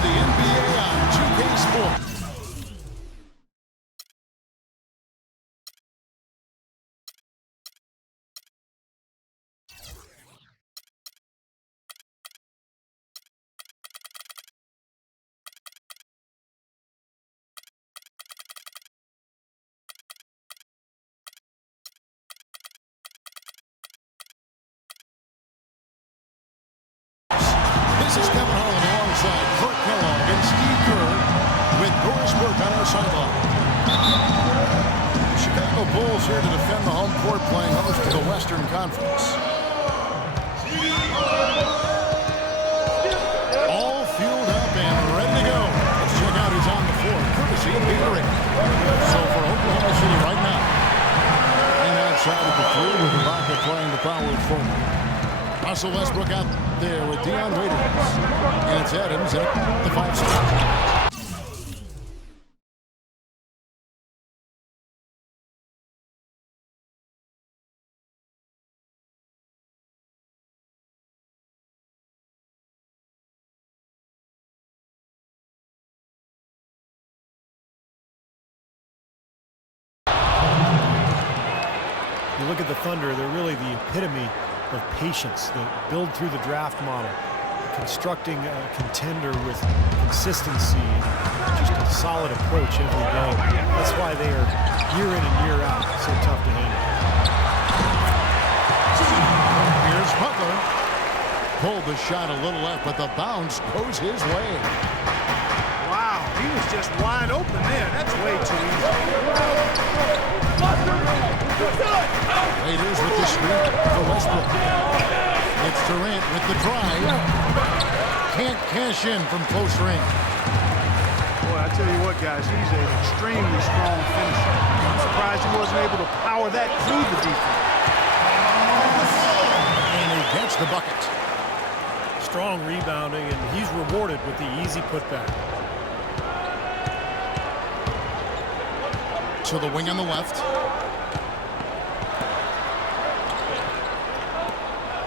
the NBA on 2K Sports. This is Kevin Harlan alongside Clark Kellogg and Steve Kerr with Doris Burke on our sideline. The Chicago Bulls here to defend the home court, playing host to the Western Conference. All fueled up and ready to go. Let's check out who's on the floor, courtesy of Peter. So for Oklahoma City right now, and outside of the three with Ibaka playing the power forward. Russell Westbrook out there with Dion Waiters. And it's Adams at the 5 spot. You look at the Thunder, they're really the epitome of patience, the build through the draft model, constructing a contender with consistency and just a solid approach every day. That's why they are year in and year out so tough to handle. Here's Butler. Pulled the shot a little left, but the bounce goes his way. Wow, he was just wide open there. That's way too easy. Raiders with the screen for Westbrook. It's Durant with the drive. Can't cash in from close range. Boy, I tell you what, guys, he's an extremely strong finisher. I'm surprised he wasn't able to power that through the defense. And he gets the bucket. Strong rebounding, and he's rewarded with the easy putback. To the wing on the left.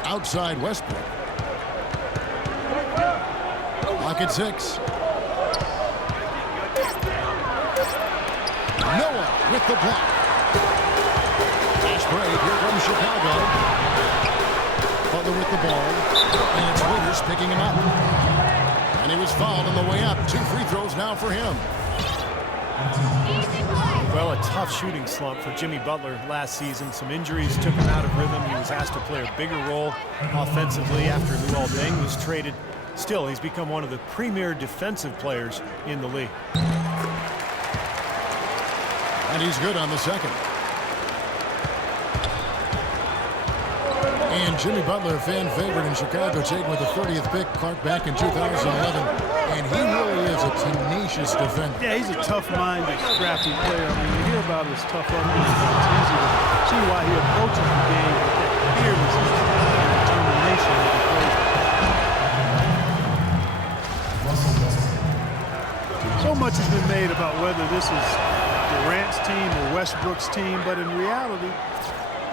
Outside Westbrook. Lock at 6. Noah with the block. Fast break. Here comes Chicago. Butler with the ball. And it's Waiters picking him up. And he was fouled on the way up. 2 free throws now for him. Well, a tough shooting slump for Jimmy Butler last season. Some injuries took him out of rhythm. He was asked to play a bigger role offensively after Luol Deng was traded. Still, he's become one of the premier defensive players in the league. And he's good on the second. And Jimmy Butler, fan favorite in Chicago, taken with the 30th pick, Clark, back in 2011. And he really is a tenacious defender. Yeah, he's a tough-minded, scrappy player. I mean, you hear about his tough upbringing. It's easy to see why he approaches the game with that fearlessness and determination that he plays. So much has been made about whether this is Durant's team or Westbrook's team, but in reality,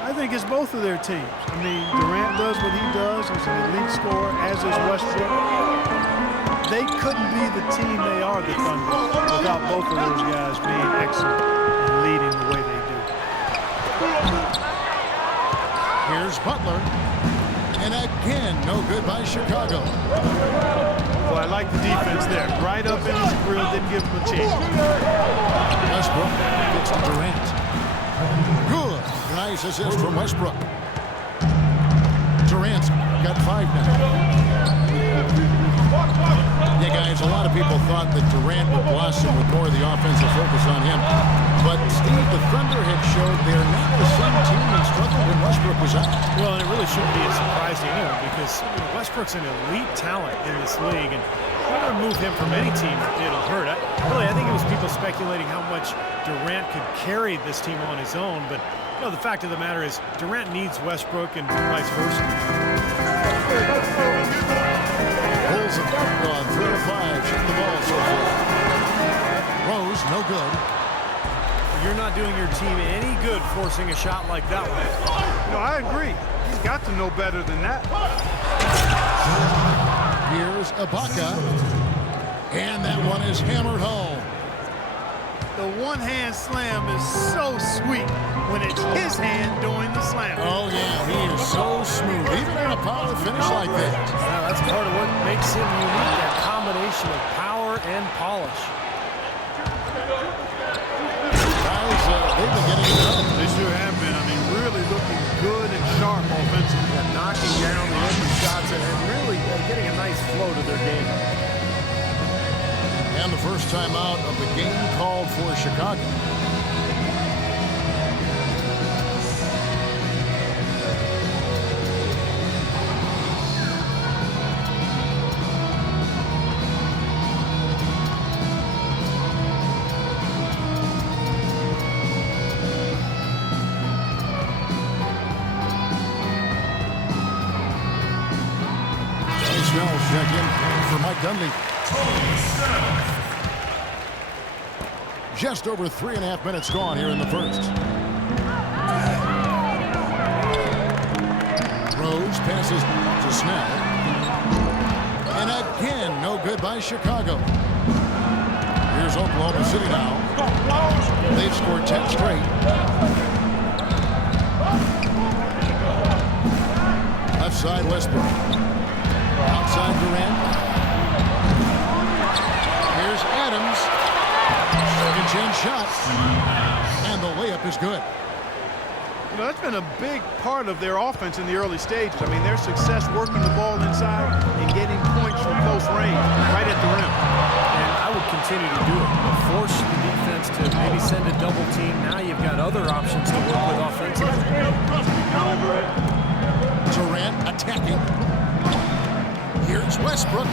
I think it's both of their teams. I mean, Durant does what he does. He's an elite scorer, as is Westbrook. They couldn't be the team they are, the Thunder, without both of those guys being excellent and leading the way they do. Here's Butler. And again, no good by Chicago. Well, I like the defense there. Right up in his grill, didn't give him a chance. Westbrook gets to Durant. Good. Nice assist from Westbrook. Durant's got 5 now. Yeah, guys, a lot of people thought that Durant would blossom with more of the offensive focus on him. But, Steve, the Thunder had showed they're not the same team and struggled when Westbrook was out. Well, and it really shouldn't be a surprise to anyone because Westbrook's an elite talent in this league, and to remove him from any team, it'll hurt. I think it was people speculating how much Durant could carry this team on his own, but the fact of the matter is Durant needs Westbrook and vice versa. Bulls have on 3 of 5, shooting the ball so far. Rose, no good. You're not doing your team any good forcing a shot like that one. No, I agree. He's got to know better than that. Here's Ibaka. And that one is hammered home. The one-hand slam is so sweet when it's his hand doing the slam. Oh, yeah, he is so smooth, even in a power finish like that. Well, that's part of what makes him unique, that combination of power and polish. Guys, they've been getting it up. They sure have been. I mean, really looking good and sharp offensively. Yeah, knocking down the open shots and really getting a nice flow to their game. And the first time out of the game called for Chicago. Snell check in for Mike Dunleavy. Just over 3.5 minutes gone here in the first. Rose passes to Snell. And again, no good by Chicago. Here's Oklahoma City now. They've scored 10 straight. Left side, Westbrook. Outside Durant. Here's Adams. Second chance shot. And the layup is good. You know, that's been a big part of their offense in the early stages. I mean, their success working the ball inside and getting points from close range right at the rim. And I would continue to do it. Force the defense to maybe send a double team. Now you've got other options to work with offensively. Durant attacking. Here's Westbrook.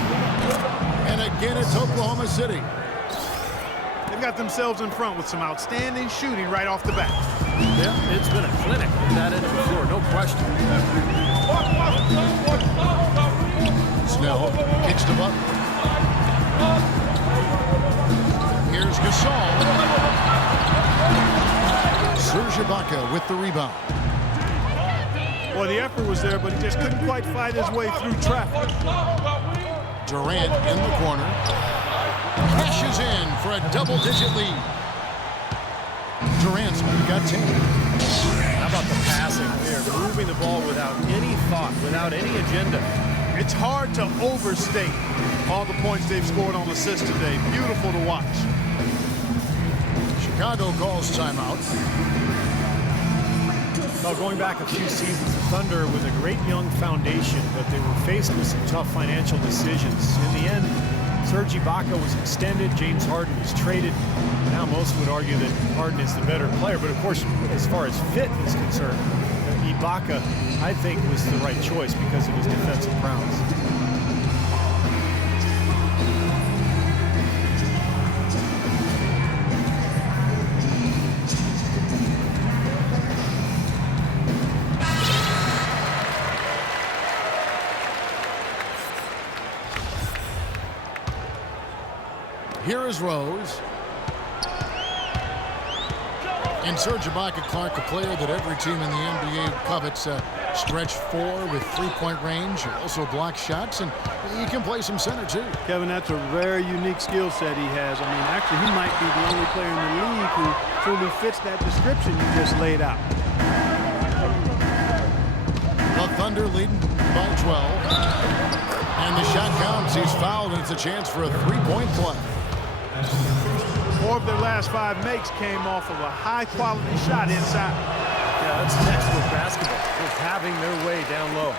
And again, it's Oklahoma City. They've got themselves in front with some outstanding shooting right off the bat. Yeah, it's been a clinic at that end of the floor, no question. Snell kicks to Butler. Here's Gasol. Serge Ibaka with the rebound. Well, the effort was there, but he just couldn't quite fight his way through traffic. Durant in the corner. Cashes in for a double-digit lead. Durant's got 10. How about the passing there? Moving the ball without any thought, without any agenda. It's hard to overstate all the points they've scored on assists today. Beautiful to watch. Chicago calls timeout. Well, going back a few seasons, the Thunder was a great young foundation, but they were faced with some tough financial decisions. In the end, Serge Ibaka was extended, James Harden was traded. Now most would argue that Harden is the better player, but of course, as far as fit is concerned, Ibaka, I think, was the right choice because of his defensive prowess. Here is Rose. And Serge Ibaka, Clark, a player that every team in the NBA covets. Stretch 4 with three-point range. Also block shots, and he can play some center, too. Kevin, that's a very unique skill set he has. I mean, actually, he might be the only player in the league who truly fits that description you just laid out. The Thunder leading by 12. And the shot counts. He's fouled, and it's a chance for a three-point play. 4 of their last 5 makes came off of a high-quality shot inside. Yeah, that's textbook basketball, just having their way down low.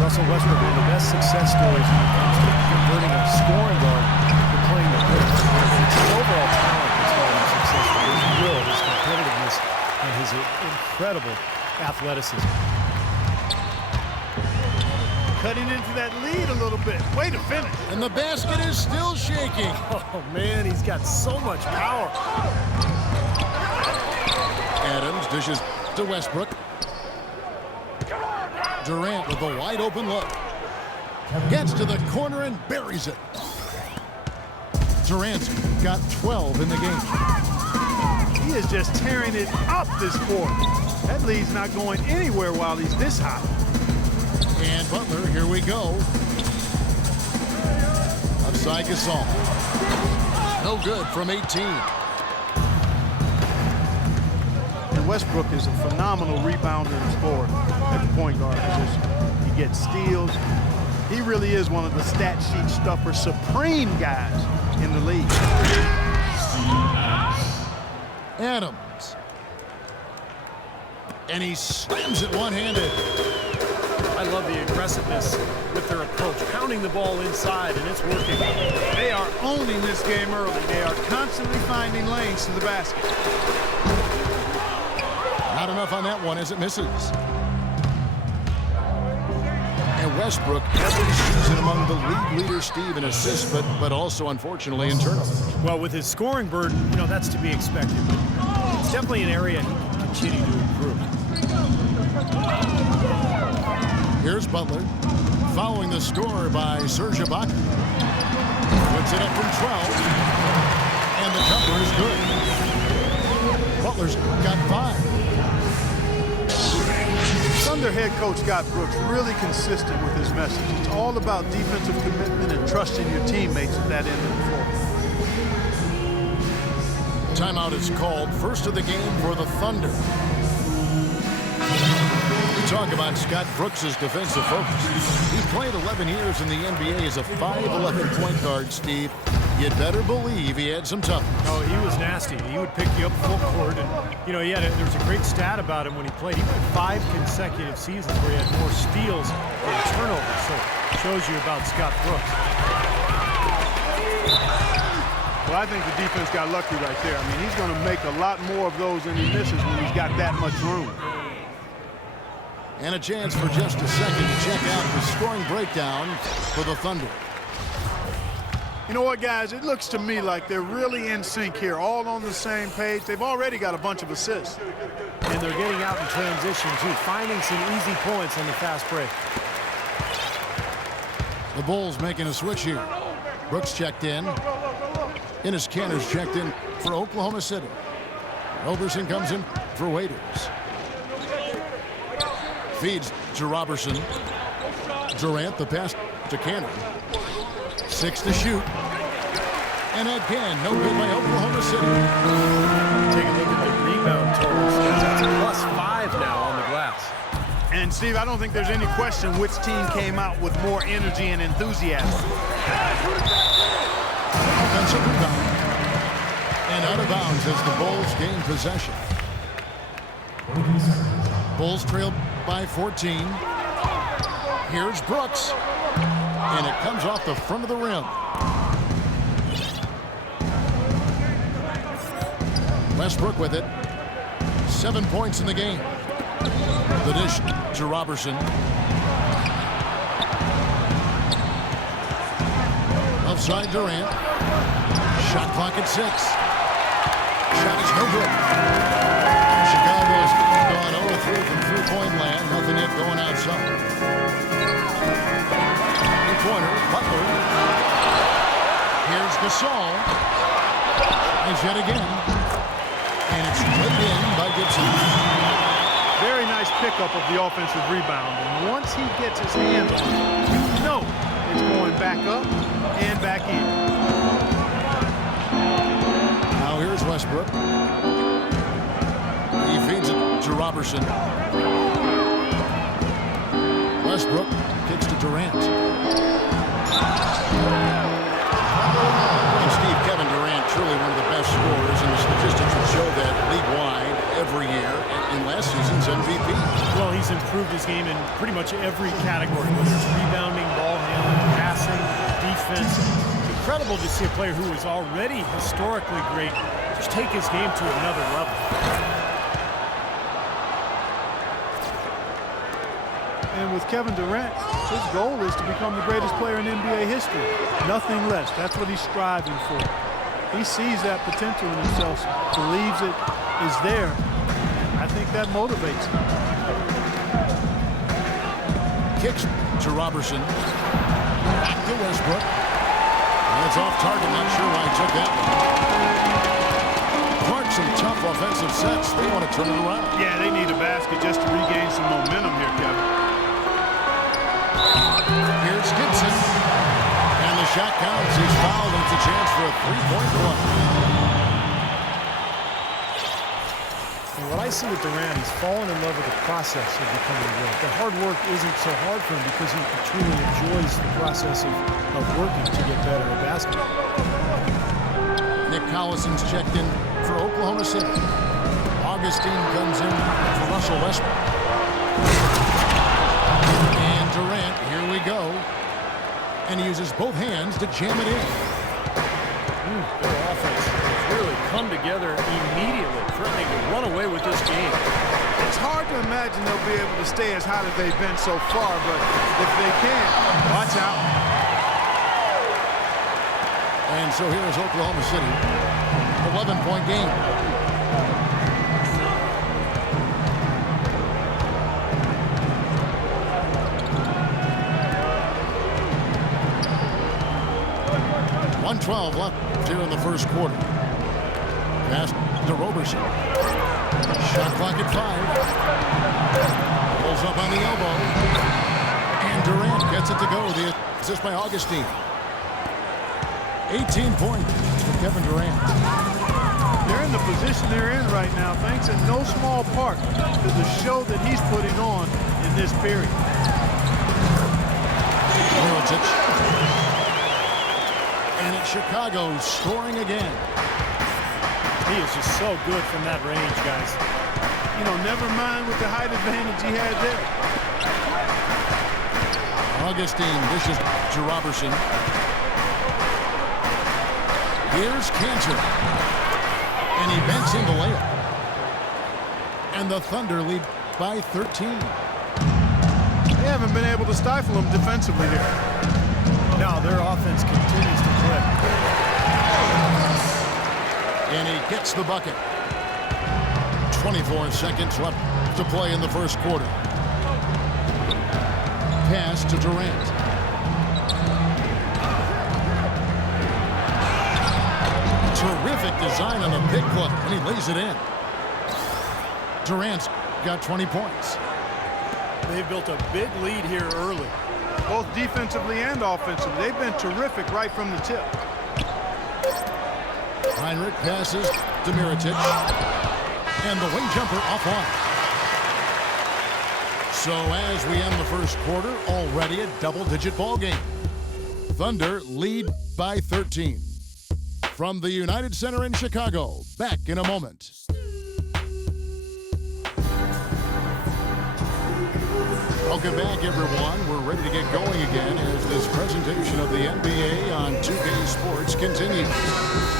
Russell Westbrook, one of the best success stories when it comes to converting a scoring guard to playing the good. It's his overall talent that's made him successful. His will, his competitiveness, and his incredible athleticism. Cutting into that lead a little bit. Way to finish. And the basket is still shaking. Oh, man, he's got so much power. Adams dishes to Westbrook. Durant with a wide open look. Gets to the corner and buries it. Durant's got 12 in the game. He is just tearing it up this quarter. That lead's not going anywhere while he's this hot. And Butler, here we go. outside Gasol. No good from 18. And Westbrook is a phenomenal rebounder and scorer at the point guard position. He gets steals. He really is one of the stat sheet stuffer supreme guys in the league. Adams. And he slams it one-handed. I love the aggressiveness with their approach, pounding the ball inside, and it's working. They are owning this game early. They are constantly finding lanes to the basket. Not enough on that one as it misses. And Westbrook every season among the league leaders, Steve, in assists, but also, unfortunately, in turnovers. Well, with his scoring burden, you know, that's to be expected. But it's definitely an area he can continue to improve. Here's Butler, following the score by Serge Ibaka. Puts it up from 12, and the jumper is good. Butler's got 5. Thunder head coach Scott Brooks really consistent with his message. It's all about defensive commitment and trusting your teammates at that end of the floor. Timeout is called. First of the game for the Thunder. Talk about Scott Brooks' defensive focus. He played 11 years in the NBA as a 5'11" point guard, Steve. You'd better believe he had some toughness. Oh, he was nasty. He would pick you up full court, and you know, there was a great stat about him when he played. He went 5 consecutive seasons where he had more steals than turnovers. So it shows you about Scott Brooks. Well, I think the defense got lucky right there. I mean, he's going to make a lot more of those than he misses when he's got that much room. And a chance for just a second to check out the scoring breakdown for the Thunder. You know what, guys? It looks to me like they're really in sync here, all on the same page. They've already got a bunch of assists. And they're getting out in transition, too, finding some easy points on the fast break. The Bulls making a switch here. Brooks checked in. Enes Kanter's checked in for Oklahoma City. Roberson comes in for Waiters. Feeds to Robertson. Durant, the pass to Kanter. 6 to shoot. And again, no good by Oklahoma City. Take a look at the rebound totals. That's +5 now on the glass. And, Steve, I don't think there's any question which team came out with more energy and enthusiasm. Offensive rebound. And out of bounds as the Bulls gain possession. Bulls trail by 14. Here's Brooks. And it comes off the front of the rim. Westbrook with it. 7 points in the game. The dish to Robertson. Outside Durant. Shot clock at 6. Shot is no good. Chicago's gone 0-3 from three-point land. Nothing yet going outside. Three-pointer, Butler. Here's Gasol. And yet again. And it's put in by Gibson. Very nice pickup of the offensive rebound. And once he gets his hands on it, you know it's going back up and back in. Now here's Westbrook. He feeds it to Robertson. Westbrook kicks to Durant. And Steve, Kevin Durant, truly one of the best scorers, and the statistics would show that league-wide every year in last season's MVP. Well, he's improved his game in pretty much every category, whether it's rebounding, ball handling, passing, defense. It's incredible to see a player who is already historically great just take his game to another level. And with Kevin Durant, his goal is to become the greatest player in NBA history. Nothing less. That's what he's striving for. He sees that potential in himself, believes it is there. I think that motivates him. Kicks to Robertson. Back to Westbrook. And it's off target. Not sure why he took that one. Clark, some tough offensive sets. They want to turn it around. Yeah, they need a basket just to regain some momentum here, Kevin. Here's Gibson. And the shot counts. He's see with Durant, he's fallen in love with the process of becoming great. The hard work isn't so hard for him because he truly enjoys the process of working to get better at basketball. Nick Collison's checked in for Oklahoma City. Augustine comes in for Russell Westbrook. And Durant, here we go. And he uses both hands to jam it in. Their offense has really come together immediately, threatening to run away with this game. It's hard to imagine they'll be able to stay as hot as they've been so far, but if they can, watch out. And so here is Oklahoma City. 11-point game. .112 left here in the first quarter. Pass to Roberson. Shot clock at 5. Pulls up on the elbow. And Durant gets it to go. The assist by Augustine. 18 points for Kevin Durant. They're in the position they're in right now, thanks in no small part to the show that he's putting on in this period. And it's Chicago scoring again. He is just so good from that range, guys. You know, never mind with the height advantage he had there. Augustine dishes to Robertson. Here's Cantor. And he bends in the layup. And the Thunder lead by 13. They haven't been able to stifle him defensively here. Now their offense continues to click. And he gets the bucket. 24 seconds left to play in the first quarter. Pass to Durant. Terrific design on the big club, and he lays it in. Durant's got 20 points. They've built a big lead here early. Both defensively and offensively. They've been terrific right from the tip. Heinrich passes to Mirotic. And the wing jumper offline. So as we end the first quarter, already a double-digit ball game. Thunder lead by 13. From the United Center in Chicago, back in a moment. Welcome back, everyone. We're ready to get going again as this presentation of the NBA on 2K Sports continues.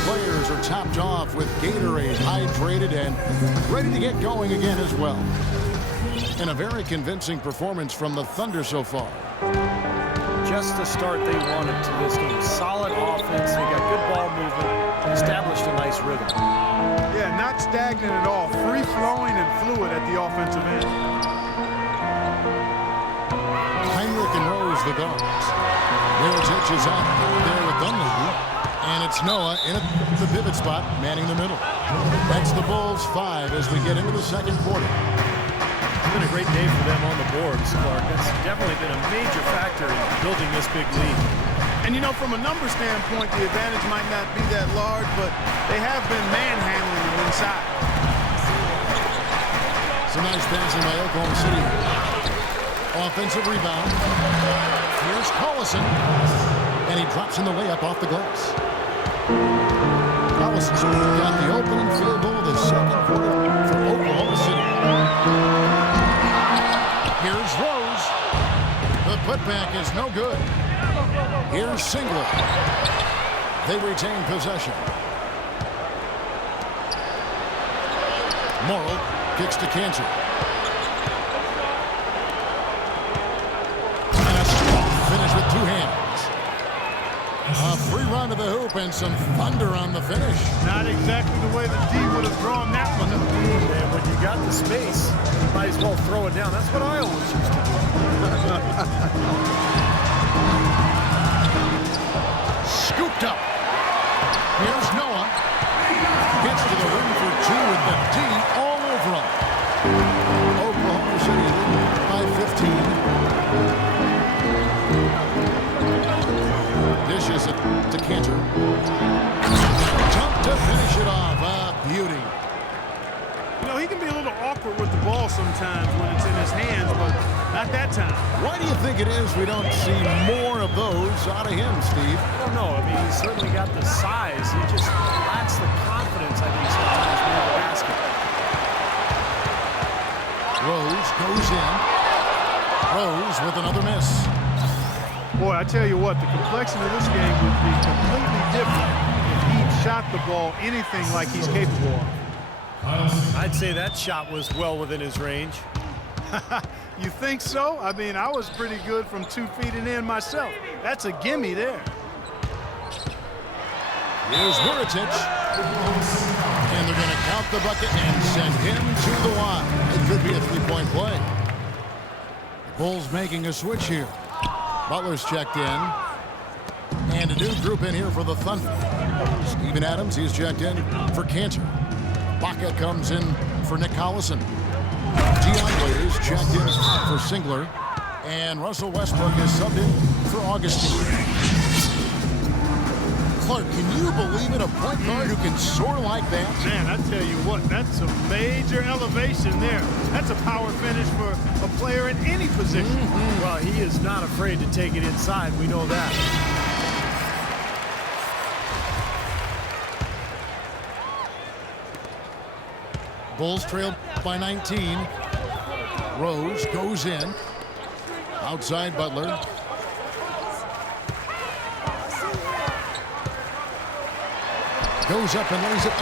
Players are topped off with Gatorade, hydrated, and ready to get going again as well. And a very convincing performance from the Thunder so far. Just the start they wanted to this game. Solid offense. They got good ball movement. Established a nice rhythm. Yeah, not stagnant at all. Free-flowing and fluid at the offensive end. Heinrich and Rose the guards. Mirotic is out there with Dunleavy. And it's Noah in the pivot spot, manning the middle. That's the Bulls 5 as we get into the second quarter. It's been a great day for them on the boards, Clark. That's definitely been a major factor in building this big lead. And, you know, from a number standpoint, the advantage might not be that large, but they have been manhandling them inside. Some nice passing by Oklahoma City. Offensive rebound. Here's Collison. And he drops in the layup off the glass. Collison's got the opening field goal of the second quarter for Oklahoma City. Here's Rose. The putback is no good. Here's Singler. They retain possession. Morrill kicks to Cantor. And a strong finish with two hands. A free run to the hoop and some thunder on the finish. Not exactly the way the D would have drawn that one up. And when you got the space, you might as well throw it down. That's what I always used to do. Scooped up. Here's Noah. Gets to the rim for two with the D all over him. Oklahoma City by 15. Dishes it to Cantor. Jump to finish it off. A beauty. You know, he can be a little awkward times when it's in his hands, but not that time. Why do you think it is we don't see more of those out of him, Steve? I don't know. I mean, he's certainly got the size. He just lacks the confidence, I think, sometimes near the basket. Rose goes in. Rose with another miss. Boy, I tell you what, the complexion of this game would be completely different if he shot the ball anything like he's capable of. I'd say that shot was well within his range. You think so? I mean, I was pretty good from 2 feet and in myself. That's a gimme there. Here's Mirotic. And they're going to count the bucket and send him to the line. It could be a three-point play. The Bulls making a switch here. Butler's checked in. And a new group in here for the Thunder. Steven Adams, he's checked in for Cantor. Baca comes in for Nick Collison. Dion Waiters checked in for Singler. And Russell Westbrook is subbed in for Augustine. Clark, can you believe it? A point guard who can soar like that? Man, I tell you what, that's a major elevation there. That's a power finish for a player in any position. Well, he is not afraid to take it inside. We know that. Bulls trailed by 19. Rose goes in. Outside Butler. Goes up and lays it.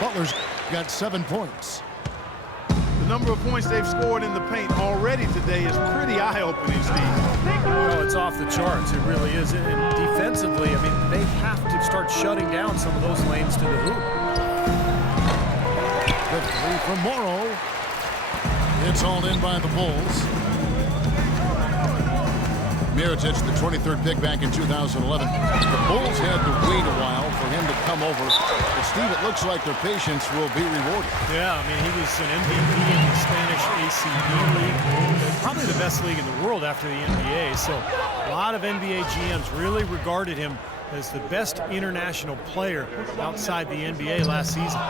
Butler's got 7 points. The number of points they've scored in the paint already today is pretty eye-opening, Steve. Well, it's off the charts. It really is. And defensively, I mean, they have to start shutting down some of those lanes to the hoop. The three from Morrow. It's hauled in by the Bulls. Mirotic, the 23rd pick back in 2011. The Bulls had to wait a while for him to come over. But Steve, it looks like their patience will be rewarded. Yeah, I mean, he was an MVP in the Spanish ACB league. Probably the best league in the world after the NBA. So a lot of NBA GMs really regarded him as the best international player outside the NBA last season.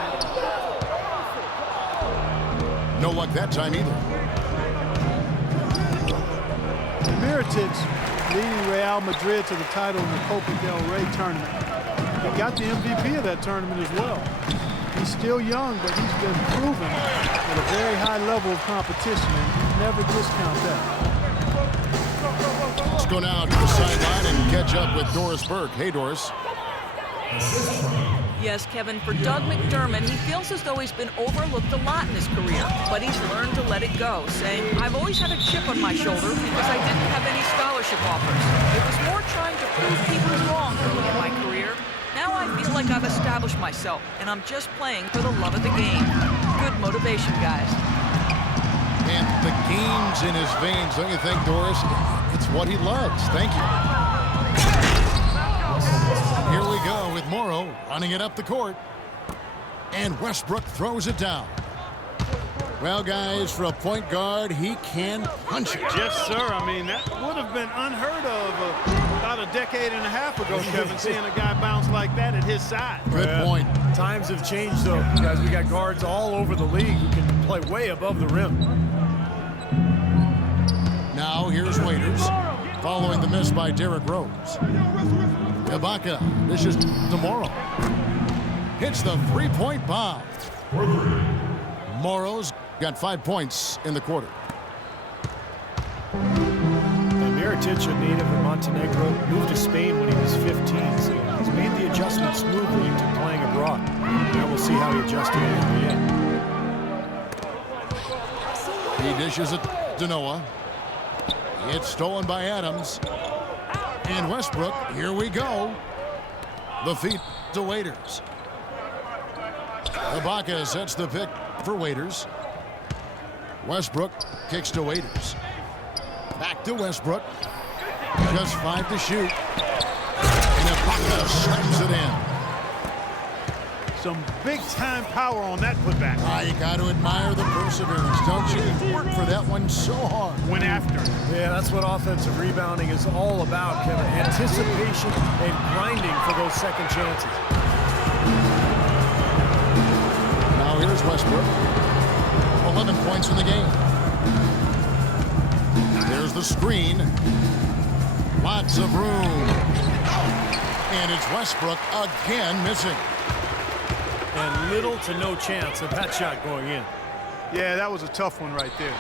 No luck that time either. Mirotic leading Real Madrid to the title in the Copa del Rey tournament. He got the MVP of that tournament as well. He's still young, but he's been proven at a very high level of competition, and you never discount that. Let's go now to the sideline and catch up with Doris Burke. Hey, Doris. Yes, Kevin, for Doug McDermott, he feels as though he's been overlooked a lot in his career, but he's learned to let it go, saying, I've always had a chip on my shoulder because I didn't have any scholarship offers. It was more trying to prove people wrong early in my career. Now I feel like I've established myself, and I'm just playing for the love of the game. Good motivation, guys. And the game's in his veins, don't you think, Doris? It's what he loves. Thank you. Here we go with Morrow running it up the court. And Westbrook throws it down. Well, guys, for a point guard, he can punch it. Yes, sir. I mean, that would have been unheard of about a decade and a half ago, Kevin, seeing a guy bounce like that at his side. Good point. Times have changed, though, guys. We got guards all over the league who can play way above the rim. Now here's Waiters, following the miss by Derrick Rose. Ibaka, this is tomorrow. Hits the three-point bomb. Morrow's got 5 points in the quarter. And Mirotic, a native of Montenegro, moved to Spain when he was 15, so he's made the adjustment smoothly to playing abroad. Now we'll see how he adjusts in the NBA. He dishes it to Noah. It's stolen by Adams. And Westbrook, here we go. The feet to Waiters. Ibaka sets the pick for Waiters. Westbrook kicks to Waiters. Back to Westbrook. Just 5 to shoot. And Ibaka slams it in. Some big-time power on that putback. You got to admire the perseverance, don't you? He worked for that one so hard. Went after it. Yeah, that's what offensive rebounding is all about, Kevin. Anticipation and grinding for those second chances. Now here's Westbrook. 11 points in the game. There's the screen. Lots of room. And it's Westbrook again missing. And little to no chance of that shot going in. Yeah, that was a tough one right there.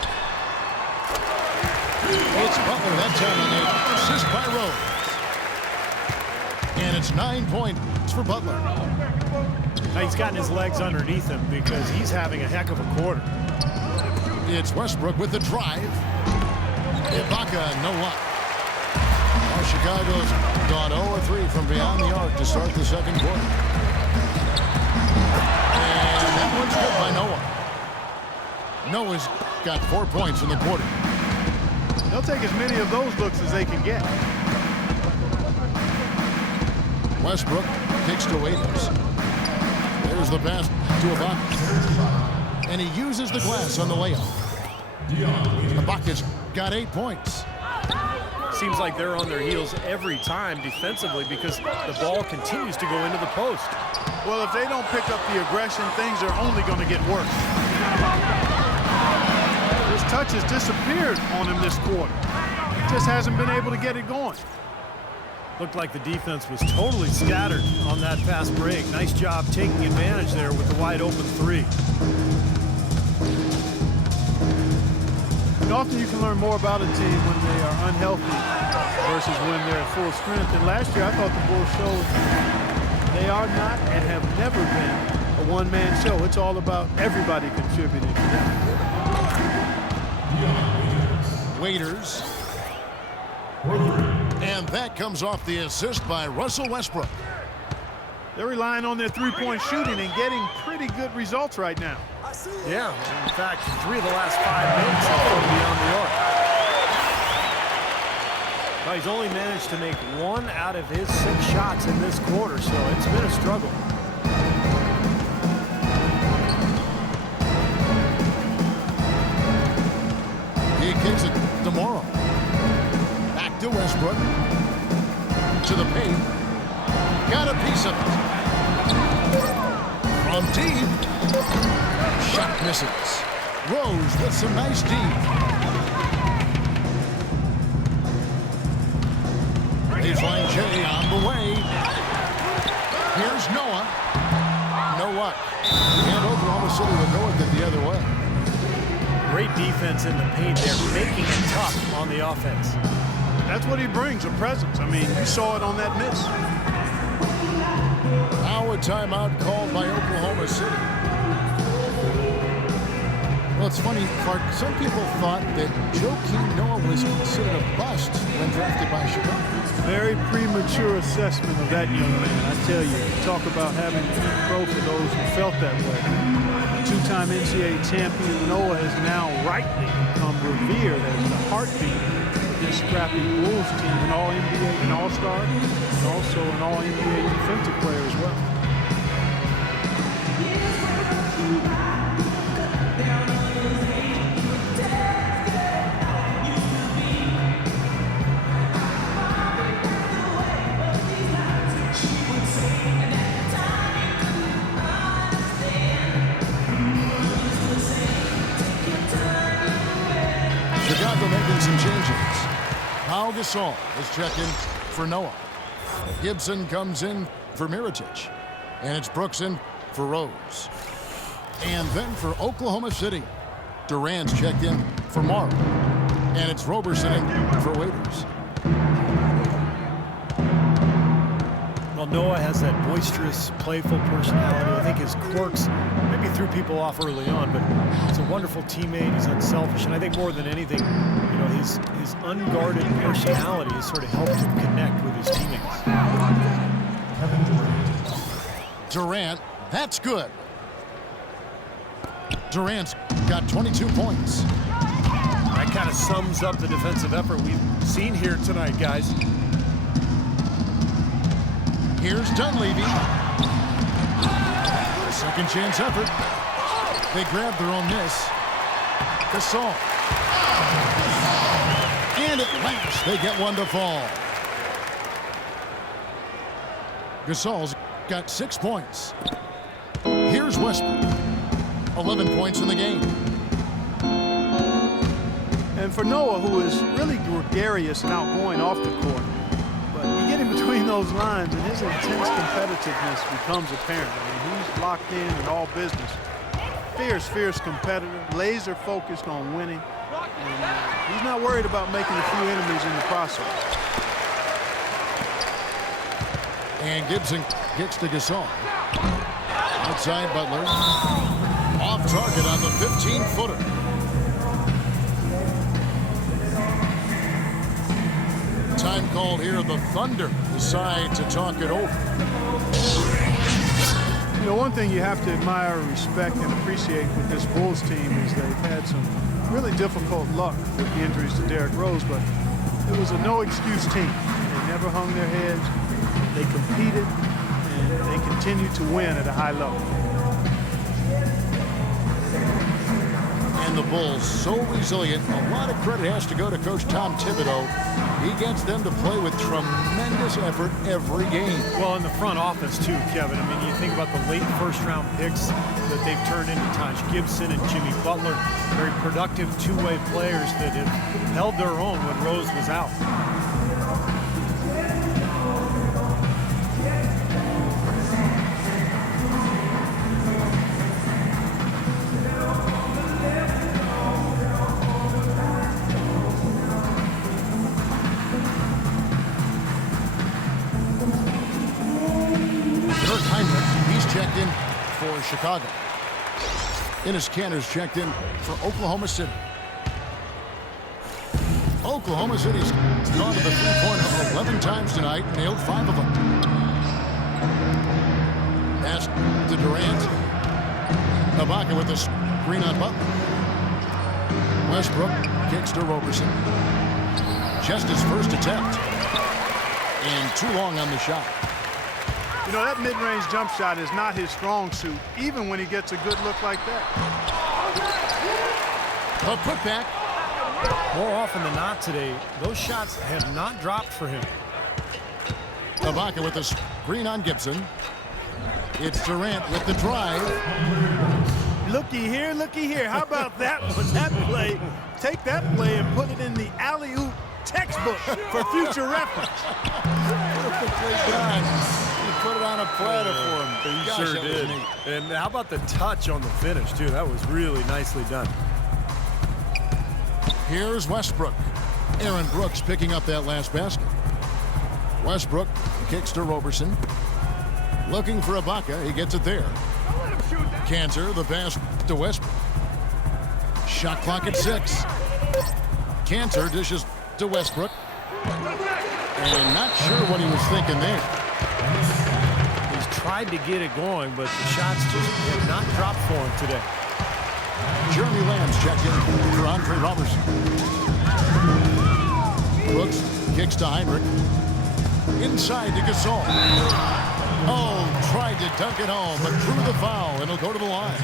It's Butler that time on the assist by Rose. And it's 9 points for Butler. Now he's gotten his legs underneath him because he's having a heck of a quarter. It's Westbrook with the drive. Ibaka, no luck. Now Chicago's gone 0-3 from beyond the arc to start the second quarter. And that one's good by Noah. Noah's got 4 points in the quarter. They'll take as many of those looks as they can get. Westbrook kicks to Waiters. There's the pass to Ibaka. And he uses the glass on the layup. Ibaka's got 8 points. Seems like they're on their heels every time defensively because the ball continues to go into the post. Well, if they don't pick up the aggression, things are only going to get worse. His touch has disappeared on him this quarter. He just hasn't been able to get it going. Looked like the defense was totally scattered on that fast break. Nice job taking advantage there with the wide open three. And often you can learn more about a team when they are unhealthy versus when they're at full strength. And last year I thought the Bulls showed they are not and have never been a one-man show. It's all about everybody contributing to that. Waiters. And that comes off the assist by Russell Westbrook. They're relying on their three-point shooting and getting pretty good results right now. Yeah, in fact, 3 of the last 5 minutes have gone beyond the arc. Well, he's only managed to make 1 out of his 6 shots in this quarter, so it's been a struggle. He kicks it to Morrow. Back to Westbrook. To the paint. Got a piece of it. From deep. Shot misses. Rose with some nice D. Baseline J on the way. Here's Noah. No luck. And Oklahoma City will go with it the other way. Great defense in the paint there, making it tough on the offense. That's what he brings, a presence. I mean, you saw it on that miss. Now a timeout called by Oklahoma City. Well, it's funny, Clark. Some people thought that Joakim Noah was considered a bust when drafted by Chicago. Very premature assessment of that young man. I tell you, talk about having to eat crow for those who felt that way. Two-time NCAA champion Noah has now rightly become revered as the heartbeat of this scrappy Bulls team, an All-NBA and All-Star, and also an All-NBA defensive player as well. Chicago making some changes. Pau Gasol is checking for Noah. Gibson comes in for Mirotic. And it's Brooks in for Rose. And then for Oklahoma City, Durant's checked in for Morrow. And it's Roberson in for Waiters. Well, Noah has that boisterous, playful personality. I think his quirks maybe threw people off early on, but he's a wonderful teammate. He's unselfish, and I think more than anything, you know, his unguarded personality has sort of helped him connect with his teammates. Durant, that's good. Durant's got 22 points. That kind of sums up the defensive effort we've seen here tonight, guys. Here's Dunleavy. Second chance effort. They grab their own miss. Gasol. And at last, they get one to fall. Gasol's got 6 points. Here's Westbrook. 11 points in the game. And for Noah, who is really gregarious and outgoing off the court, but you get in between those lines and his intense competitiveness becomes apparent. I mean, he's locked in all business. Fierce competitor, laser focused on winning. And he's not worried about making a few enemies in the process. And Gibson kicks to Gasol. Outside Butler. Off target on the 15-footer. Time called here. The Thunder decide to talk it over. You know, one thing you have to admire, respect, and appreciate with this Bulls team is they've had some really difficult luck with the injuries to Derrick Rose, but it was a no-excuse team. They never hung their heads. They competed, and they continued to win at a high level. And the Bulls, so resilient. A lot of credit has to go to Coach Tom Thibodeau. He gets them to play with tremendous effort every game. Well, in the front office, too, Kevin. I mean, you think about the late first-round picks that they've turned into Taj Gibson and Jimmy Butler. Very productive two-way players that have held their own when Rose was out. Checked in for Chicago. Enes Kanter's checked in for Oklahoma City. Oklahoma City's gone to the three-point 11 times tonight, nailed 5 of them. Pass to Durant. Ibaka with the screen on Butler. Westbrook kicks to Roberson. Just his first attempt. And too long on the shot. You know, that mid-range jump shot is not his strong suit, even when he gets a good look like that. A putback. More often than not today, those shots have not dropped for him. Ibaka with the screen on Gibson. It's Durant with the drive. Looky here. How about that one? That play, take that play and put it in the alley-oop textbook for future reference. Perfectly done. Put it on a platter for him. He sure did. And how about the touch on the finish, too? That was really nicely done. Here's Westbrook. Aaron Brooks picking up that last basket. Westbrook kicks to Roberson. Looking for Ibaka. He gets it there. Kanter, the pass to Westbrook. Shot clock at 6. Kanter dishes to Westbrook. And not sure what he was thinking there. Tried to get it going, but the shots just have not dropped for him today. Jeremy Lamb's checked in for Andre Robertson. Brooks kicks to Heinrich. Inside to Gasol. Oh, tried to dunk it home, but drew the foul, and he'll go to the line.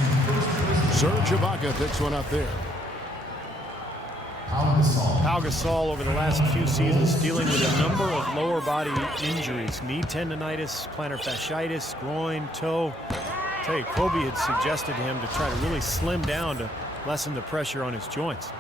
Serge Ibaka picks one up there. Pau Gasol over the last few seasons dealing with a number of lower body injuries. Knee tendonitis, plantar fasciitis, groin, toe. I tell you, Kobe had suggested to him to try to really slim down to lessen the pressure on his joints.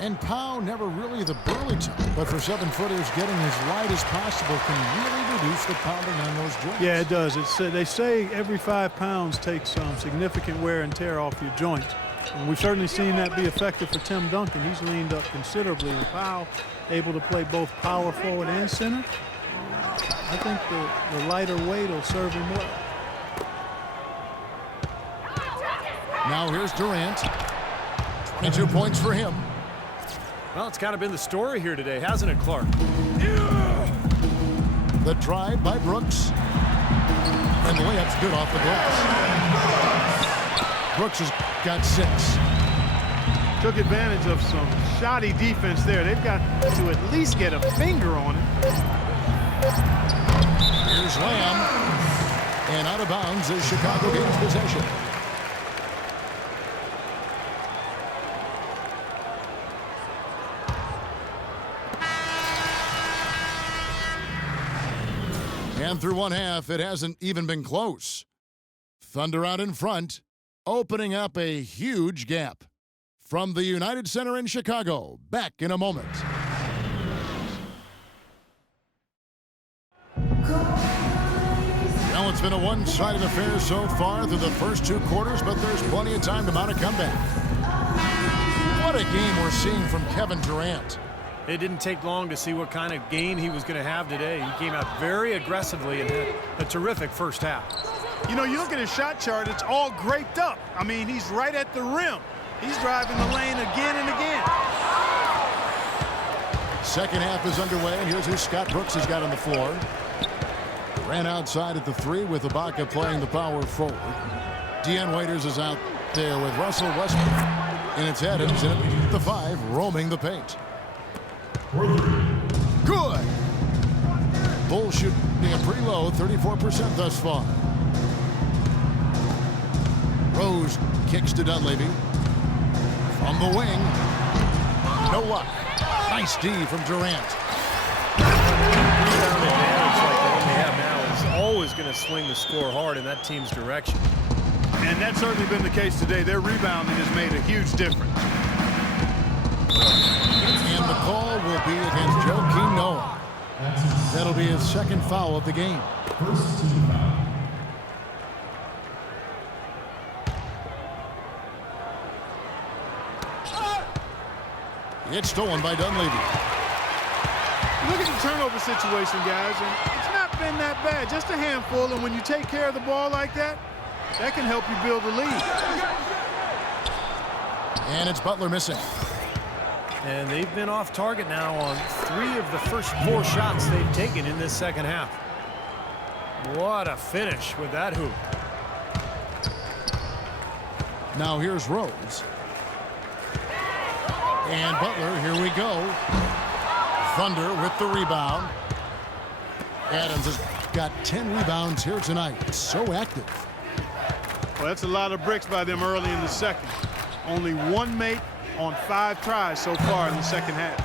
And Pau never really the burly type, but for 7-footers, getting as light as possible can really reduce the pounding on those joints. Yeah, it does. They say every 5 pounds takes significant wear and tear off your joints. And we've certainly seen that be effective for Tim Duncan. He's leaned up considerably, and Pau able to play both power forward and center. I think the lighter weight will serve him well. Now here's Durant. And 2 points for him. Well, it's kind of been the story here today, hasn't it, Clark? The drive by Brooks. And the layup's good off the glass. Brooks has got 6. Took advantage of some shoddy defense there. They've got to at least get a finger on it. Here's Lamb. And out of bounds as Chicago gains possession. And through one half, it hasn't even been close. Thunder out in front, opening up a huge gap. From the United Center in Chicago, back in a moment. Well, it's been a one-sided affair so far through the first 2 quarters, but there's plenty of time to mount a comeback. What a game we're seeing from Kevin Durant. It didn't take long to see what kind of game he was going to have today. He came out very aggressively and had a terrific first half. You know, you look at his shot chart, it's all graped up. I mean, he's right at the rim. He's driving the lane again and again. Second half is underway, and here's who Scott Brooks has got on the floor. Ran outside at the 3 with Ibaka playing the power forward. Deion Waiters is out there with Russell Westbrook. And it's Adams in at the 5, roaming the paint. Good! Bulls shooting a pretty low, 34% thus far. Rose kicks to Dunleavy. From the wing. No luck. Nice D from Durant. Rebound advantage like the one they have now is always going to swing the score hard in that team's direction. And that's certainly been the case today. Their rebounding has made a huge difference. And the call will be against Joakim Noah. That'll be his second foul of the game. First team foul. It's stolen by Dunleavy. Look at the turnover situation, guys, and it's not been that bad. Just a handful, and when you take care of the ball like that, that can help you build a lead. And it's Butler missing. And they've been off target now on 3 of the first 4 shots they've taken in this second half. What a finish with that hoop. Now here's Rose. And Butler, here we go. Thunder with the rebound. Adams has got 10 rebounds here tonight. So active. Well, that's a lot of bricks by them early in the second. Only 1 make on 5 tries so far in the second half.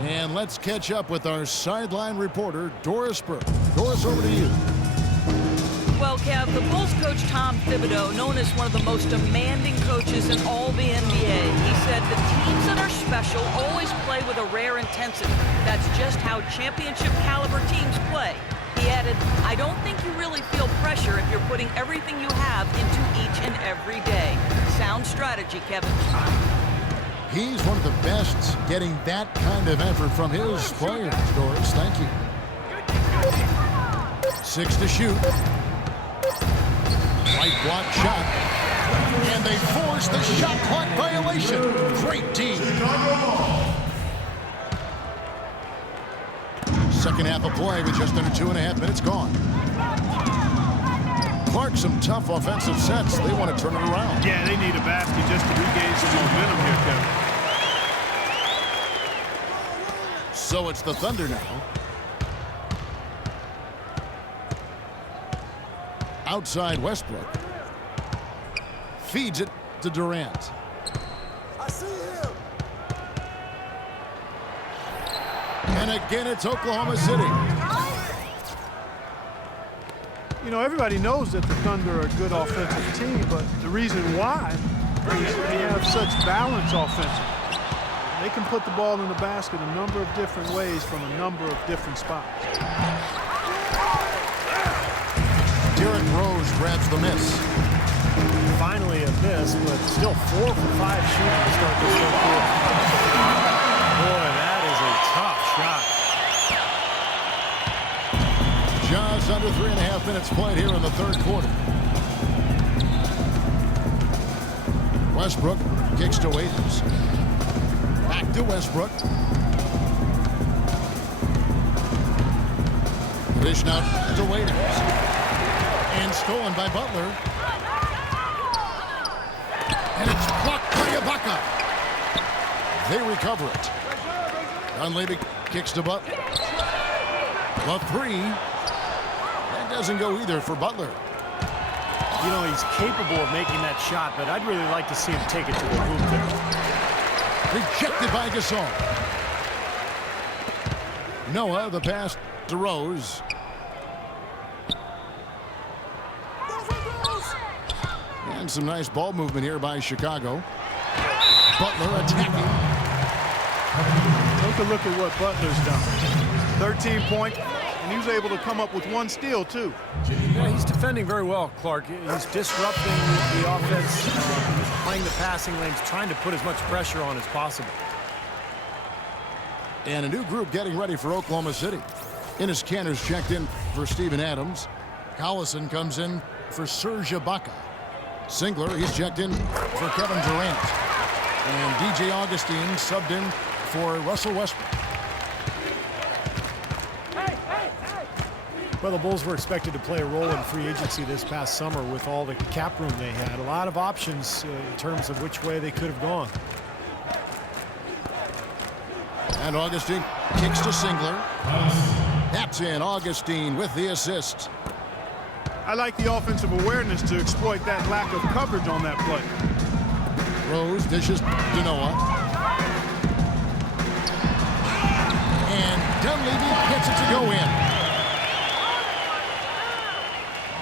And let's catch up with our sideline reporter, Doris Burke. Doris, over to you. Well, Kev, the Bulls coach Tom Thibodeau, known as one of the most demanding coaches in all the NBA, he said the teams that are special always play with a rare intensity. That's just how championship caliber teams play. He added, I don't think you really feel pressure if you're putting everything you have into each and every day. Sound strategy, Kevin. He's one of the best getting that kind of effort from his players, Doris. Thank you. 6 to shoot. Right block shot. And they force the shot clock violation. Great D. Second half of play with just under 2.5 minutes gone. Clark, some tough offensive sets. They want to turn it around. Yeah, they need a basket just to regain some momentum here, Kevin. So it's the Thunder now. Outside Westbrook. Feeds it to Durant. I see him. And again, it's Oklahoma City. You know, everybody knows that the Thunder are a good offensive team, but the reason why is they have such balance offensively. They can put the ball in the basket a number of different ways from a number of different spots. Derrick Rose grabs the miss. Finally a miss, but still 4 for 5 shooting to start this third quarter. Boy, that is a tough shot. Just under 3.5 minutes played here in the third quarter. Westbrook kicks to Waiters. Back to Westbrook. Dish out to Waiters. And stolen by Butler. And it's blocked by Ibaka. They recover it. Dunleavy kicks to Butler. The 3. That doesn't go either for Butler. You know, he's capable of making that shot, but I'd really like to see him take it to the hoop there. Rejected by Gasol. Noah, the pass to Rose. And some nice ball movement here by Chicago. Butler attacking. Take a look at what Butler's done. 13 points, and he was able to come up with 1 steal, too. Yeah, he's defending very well, Clark. He's disrupting the offense. He's playing the passing lanes, trying to put as much pressure on as possible. And a new group getting ready for Oklahoma City. Enes Kanter's checked in for Steven Adams. Collison comes in for Serge Ibaka. Singler, he's checked in for Kevin Durant. And DJ Augustine subbed in for Russell Westbrook. Well, the Bulls were expected to play a role in free agency this past summer with all the cap room they had. A lot of options in terms of which way they could have gone. And Augustine kicks to Singler. That's in. Augustine with the assist. I like the offensive awareness to exploit that lack of coverage on that play. Rose dishes to Noah. And Dunleavy gets it to go in.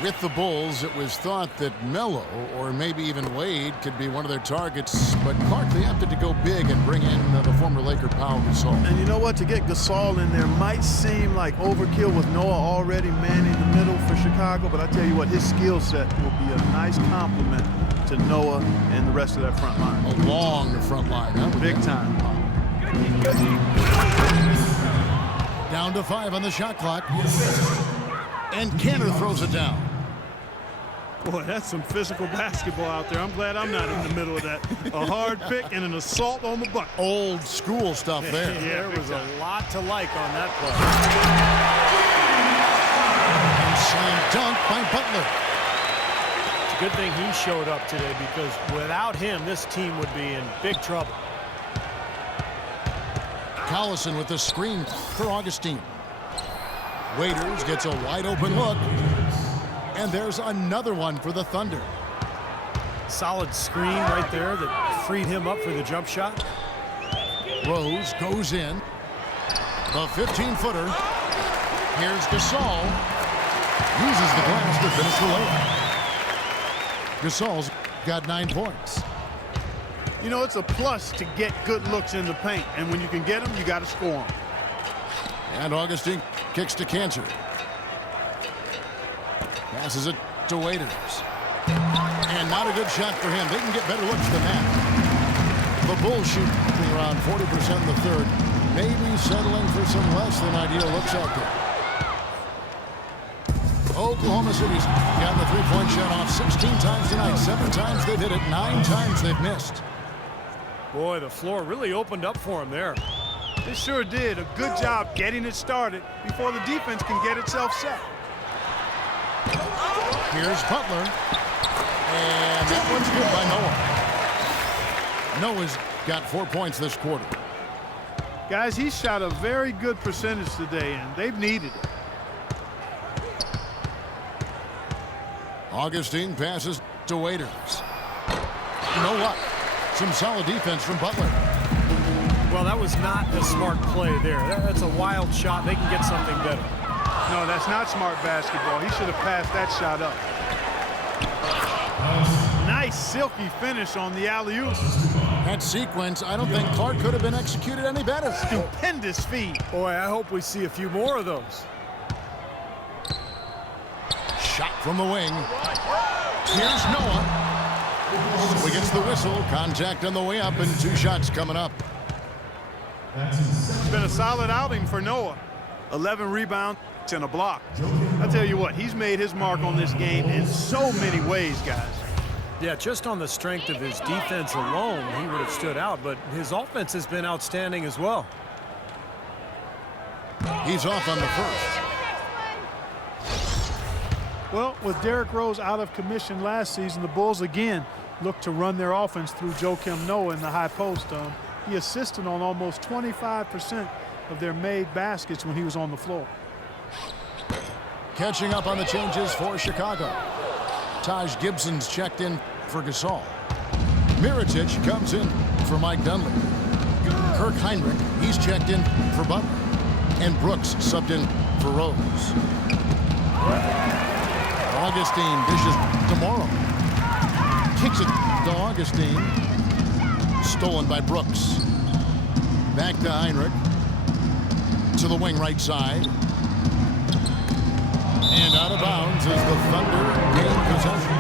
With the Bulls, it was thought that Melo or maybe even Wade could be one of their targets, but Clark, they opted to go big and bring in the former Laker Pau Gasol. And you know what? To get Gasol in there might seem like overkill with Noah already manning the middle for Chicago, but I tell you what, his skill set will be a nice complement to Noah and the rest of that front line. Along the front line, huh? Big time. Down to 5 on the shot clock. And Kanter throws it down. Boy, that's some physical basketball out there. I'm glad I'm not in the middle of that. A hard pick and an assault on the bucket. Old school stuff there. Yeah, there was a lot to like on that play. And slam dunk by Butler. It's a good thing he showed up today because without him, this team would be in big trouble. Collison with the screen for Augustine. Waiters gets a wide open look. And there's another one for the Thunder. Solid screen right there that freed him up for the jump shot. Rose goes in. The 15-footer. Here's Gasol. Uses the glass to finish the layup. Gasol's got 9 points. You know, it's a plus to get good looks in the paint. And when you can get them, you got to score them. And Augustine kicks to Kanter. Passes it to Waiters. And not a good shot for him. They can get better looks than that. The Bulls shooting around 40% in the third. Maybe settling for some less than ideal looks out there. Oklahoma City's gotten the three-point shot off 16 times tonight. 7 times they've hit it. 9 times they've missed. Boy, the floor really opened up for him there. They sure did. A good job getting it started before the defense can get itself set. Here's Butler. And that one's good by Noah. Noah's got 4 points this quarter. Guys, he shot a very good percentage today, and they've needed it. Augustine passes to Waiters. You know what? Some solid defense from Butler. Well, that was not a smart play there. That's a wild shot. They can get something better. No, that's not smart basketball. He should have passed that shot up. Nice silky finish on the alley-oop. That sequence, I don't think Clark could have been executed any better. Stupendous feed. Boy, I hope we see a few more of those. Shot from the wing. Here's Noah. So he gets the whistle. Contact on the way up and 2 shots coming up. It's been a solid outing for Noah. 11 rebounds and a block. I tell you what, he's made his mark on this game in so many ways, guys. Yeah, just on the strength of his defense alone, he would have stood out, but his offense has been outstanding as well. He's off on the first. Well, with Derrick Rose out of commission last season, the Bulls again look to run their offense through Joakim Noah in the high post. He assisted on almost 25% of their made baskets when he was on the floor. Catching up on the changes for Chicago. Taj Gibson's checked in for Gasol. Mirotic comes in for Mike Dunleavy. Kirk Heinrich, he's checked in for Butler. And Brooks subbed in for Rose. Augustine dishes to Morrow. Augustine. Stolen by Brooks. Back to Heinrich. To the wing right side. And out of bounds as the Thunder gain possession.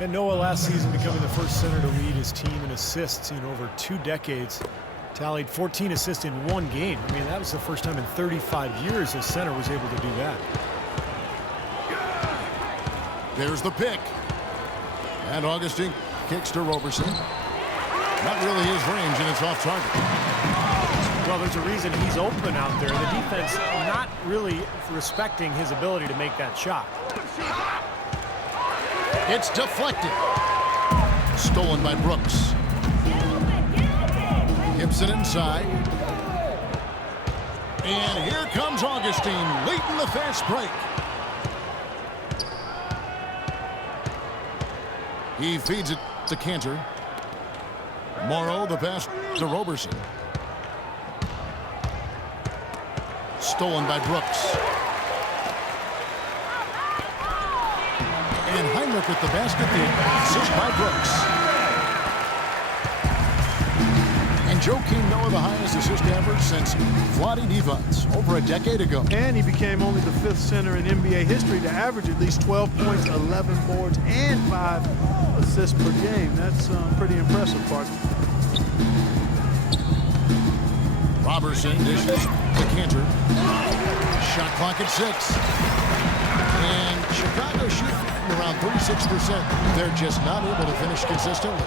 And Noah last season becoming the first center to lead his team in assists in over 2 decades. Tallied 14 assists in 1 game. I mean, that was the first time in 35 years a center was able to do that. There's the pick. And Augustine kicks to Roberson. Not really his range, and it's off target. Well, there's a reason he's open out there. The defense not really respecting his ability to make that shot. It's deflected. Stolen by Brooks. Gibson inside. And here comes Augustine leading the fast break. He feeds it to Cantor. Morrow the pass to Roberson. Stolen by Brooks. And Heinrich with the basket, the assist by Brooks. And Joakim Noah, the highest assist average since Vlade Divac over a decade ago. And he became only the 5th center in NBA history to average at least 12 points, 11 boards, and 5 assists per game. That's pretty impressive, partner. Roberson dishes to Cantor. Shot clock at 6. And Chicago shooting around 36%. They're just not able to finish consistently.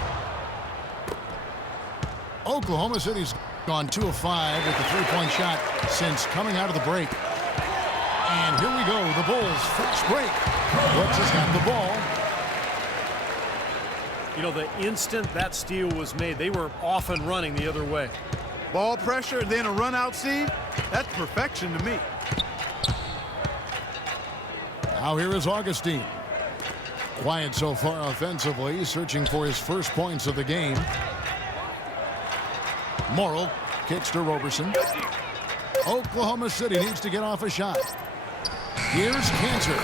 Oklahoma City's gone 2 of 5 with the 3-point shot since coming out of the break. And here we go, the Bulls fast break. Brooks has got the ball. You know, the instant that steal was made, they were off and running the other way. Ball pressure, then a run out, Steve. That's perfection to me. Now here is Augustine. Quiet so far offensively, searching for his first points of the game. Morrow kicks to Roberson. Oklahoma City needs to get off a shot. Here's Cantor.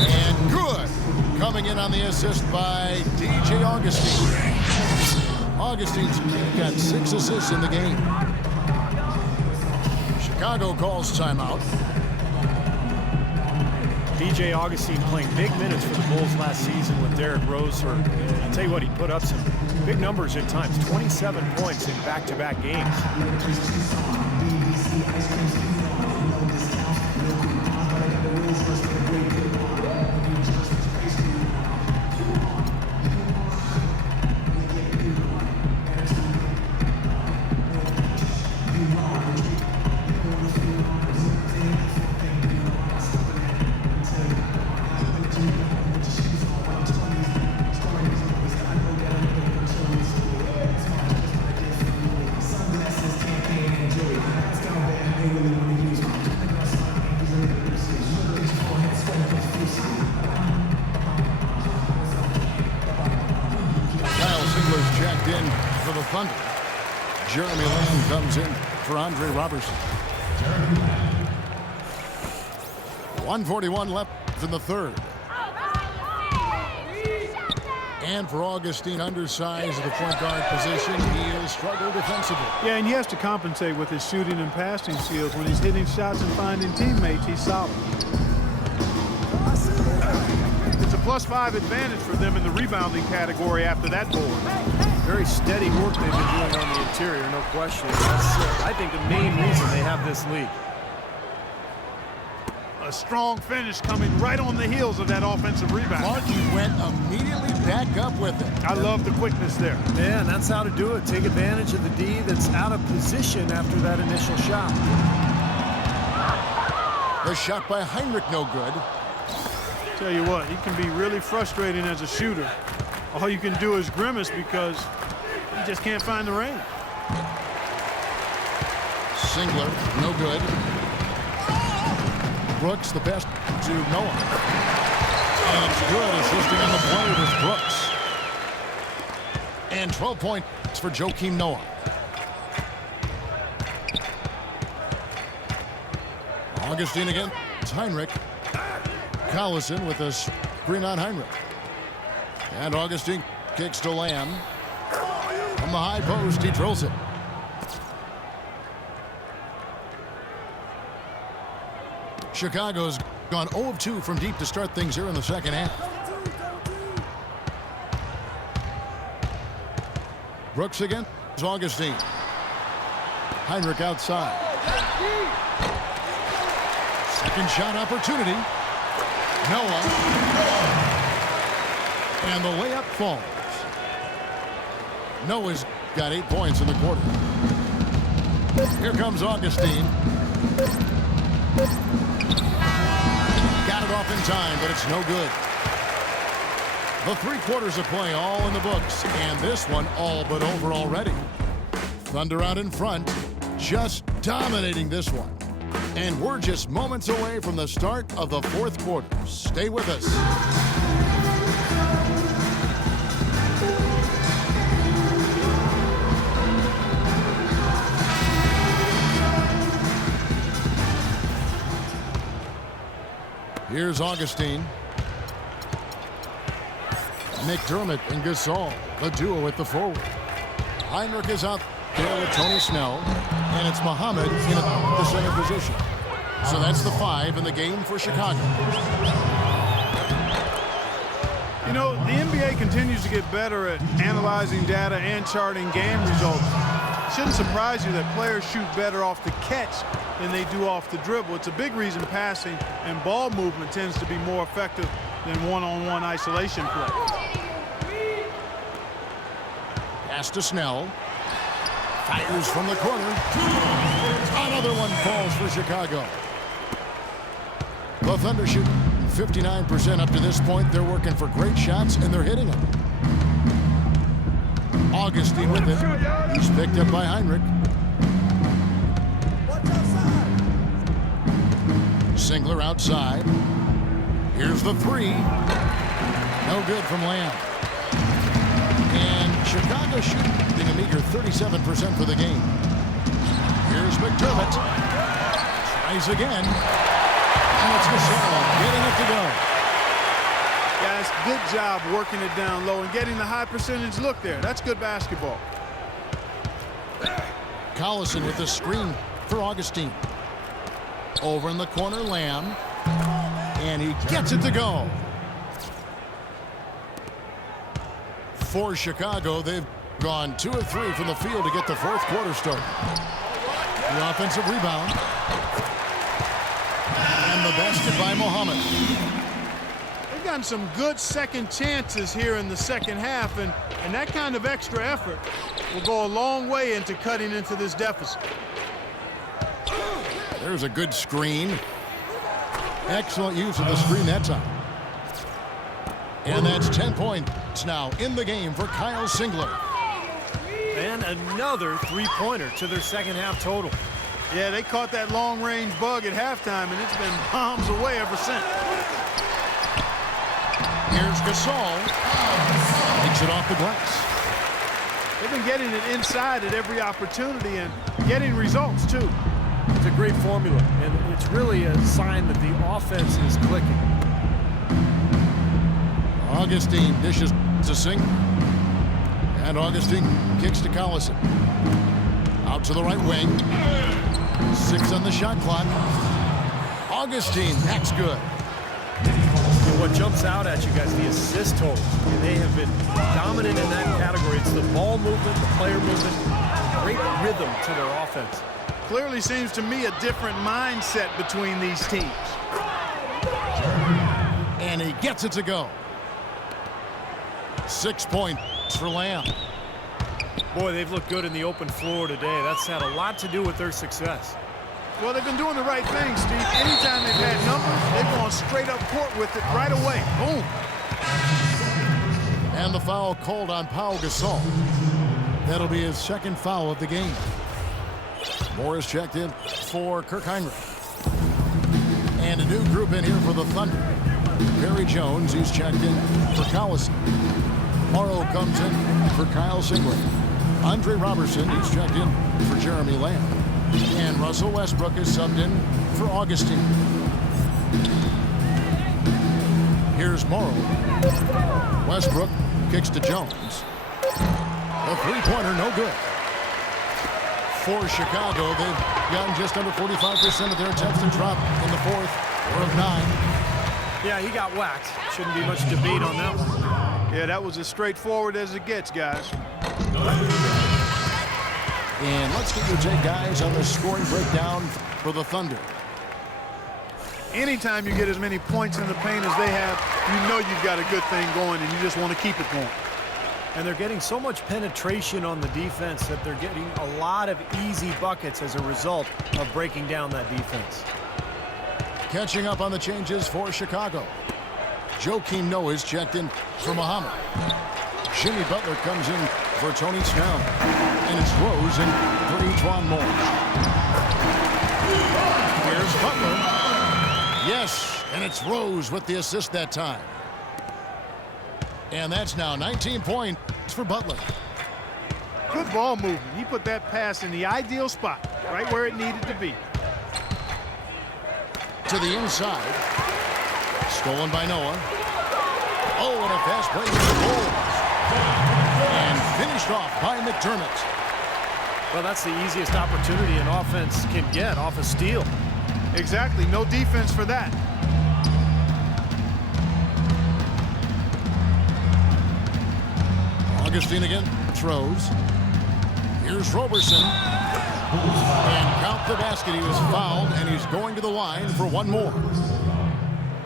And good. Coming in on the assist by DJ Augustine. Augustine's got 6 assists in the game. Chicago calls timeout. DJ Augustine playing big minutes for the Bulls last season with Derrick Rose. I'll tell you what, he put up some big numbers at times. 27 points in back-to-back games. Thunder. Jeremy Lamb comes in for Andre Roberson. 1:41 left in the third. And for Augustine, undersized at the point guard position, he has struggled defensively. Yeah, and he has to compensate with his shooting and passing skills. When he's hitting shots and finding teammates, he's solid. It's a +5 advantage for them in the rebounding category after that board. Very steady work they've been doing on the interior, no question. That's, I think, the main reason they have this lead. A strong finish coming right on the heels of that offensive rebound. Markey went immediately back up with it. I love the quickness there. Yeah, and that's how to do it. Take advantage of the D that's out of position after that initial shot. The shot by Heinrich, no good. Tell you what, he can be really frustrating as a shooter. All you can do is grimace because you just can't find the range. Singler, no good. Brooks, the best to Noah. And good assisting on the play was Brooks. And 12 points for Joakim Noah. Augustine against Heinrich. Collison with a screen on Heinrich. And Augustine kicks to Lamb. From the high post, he drills it. Chicago's gone 0 of 2 from deep to start things here in the second half. Brooks against Augustine. Heinrich outside. Second shot opportunity. Noah. And the layup falls. Noah's got 8 points in the quarter. Here comes Augustine. Got it off in time, but it's no good. The 3 quarters of play all in the books, and this one all but over already. Thunder out in front, just dominating this one. And we're just moments away from the start of the 4th quarter. Stay with us. Here's Augustine. McDermott and Gasol, the duo at the forward. Heinrich is out there with Tony Snell, and it's Muhammad in the center position. So that's the 5 in the game for Chicago. You know, the NBA continues to get better at analyzing data and charting game results. It shouldn't surprise you that players shoot better off the catch than they do off the dribble. It's a big reason passing and ball movement tends to be more effective than one-on-one isolation play. Pass to Snell. Fires from the corner. Another one falls for Chicago. The Thunder shoot 59% up to this point. They're working for great shots, and they're hitting them. Augustine with it. He's picked up by Heinrich. Singler outside. Here's the 3. No good from Lamb. And Chicago shooting a meager 37% for the game. Here's McDermott. Tries again. And it's Gasol getting it to go. Guys, good job working it down low and getting the high percentage look there. That's good basketball. Collison with the screen for Augustine. Over in the corner, Lamb. And he gets it to go. For Chicago, they've gone 2 of 3 from the field to get the 4th quarter started. The offensive rebound. And the basket by Muhammad. They've gotten some good second chances here in the second half, and that kind of extra effort will go a long way into cutting into this deficit. There's a good screen. Excellent use of the screen that time. And that's 10 points now in the game for Kyle Singler. And another 3-pointer to their second half total. Yeah, they caught that long-range bug at halftime, and it's been bombs away ever since. Here's Gasol. Takes it off the glass. They've been getting it inside at every opportunity and getting results, too. It's a great formula, and it's really a sign that the offense is clicking. Augustine dishes to Singler. And Augustine kicks to Collison. Out to the right wing. 6 on the shot clock. Augustine, that's good. And what jumps out at you guys, the assist totals. And they have been dominant in that category. It's the ball movement, the player movement, great rhythm to their offense. Clearly seems to me a different mindset between these teams. And he gets it to go. 6 points for Lamb. Boy, they've looked good in the open floor today. That's had a lot to do with their success. Well, they've been doing the right thing, Steve. Anytime they've had numbers, they've gone straight up court with it right away. Boom. And the foul called on Pau Gasol. That'll be his 2nd foul of the game. Morris checked in for Kirk Heinrich. And a new group in here for the Thunder. Perry Jones, he's checked in for Collison. Morrow comes in for Kyle Singler. Andre Robertson, he's checked in for Jeremy Lamb. And Russell Westbrook is subbed in for Augustine. Here's Morrow. Westbrook kicks to Jones. The three-pointer, no good. For Chicago, they've gotten just under 45% of their attempts to drop in the fourth. 4 of 9. Yeah, he got whacked. Shouldn't be much debate on that one. Yeah, that was as straightforward as it gets, guys. And let's get your take, guys, on the scoring breakdown for the Thunder. Anytime you get as many points in the paint as they have, you know you've got a good thing going, and you just want to keep it going. And they're getting so much penetration on the defense that they're getting a lot of easy buckets as a result of breaking down that defense. Catching up on the changes for Chicago. Joakim Noah is checked in for Muhammad. Jimmy Butler comes in for Tony Snell. And it's Rose in for E'Twaun Moore. Here's Butler. Yes, and it's Rose with the assist that time. And that's now 19 points for Butler. Good ball movement. He put that pass in the ideal spot, right where it needed to be. To the inside. Stolen by Noah. Oh, and a fast break to the Bulls. And finished off by McDermott. Well, that's the easiest opportunity an offense can get off a steal. Exactly. No defense for that. Augustine again throws. Here's Roberson. And count the basket. He was fouled, and he's going to the line for one more.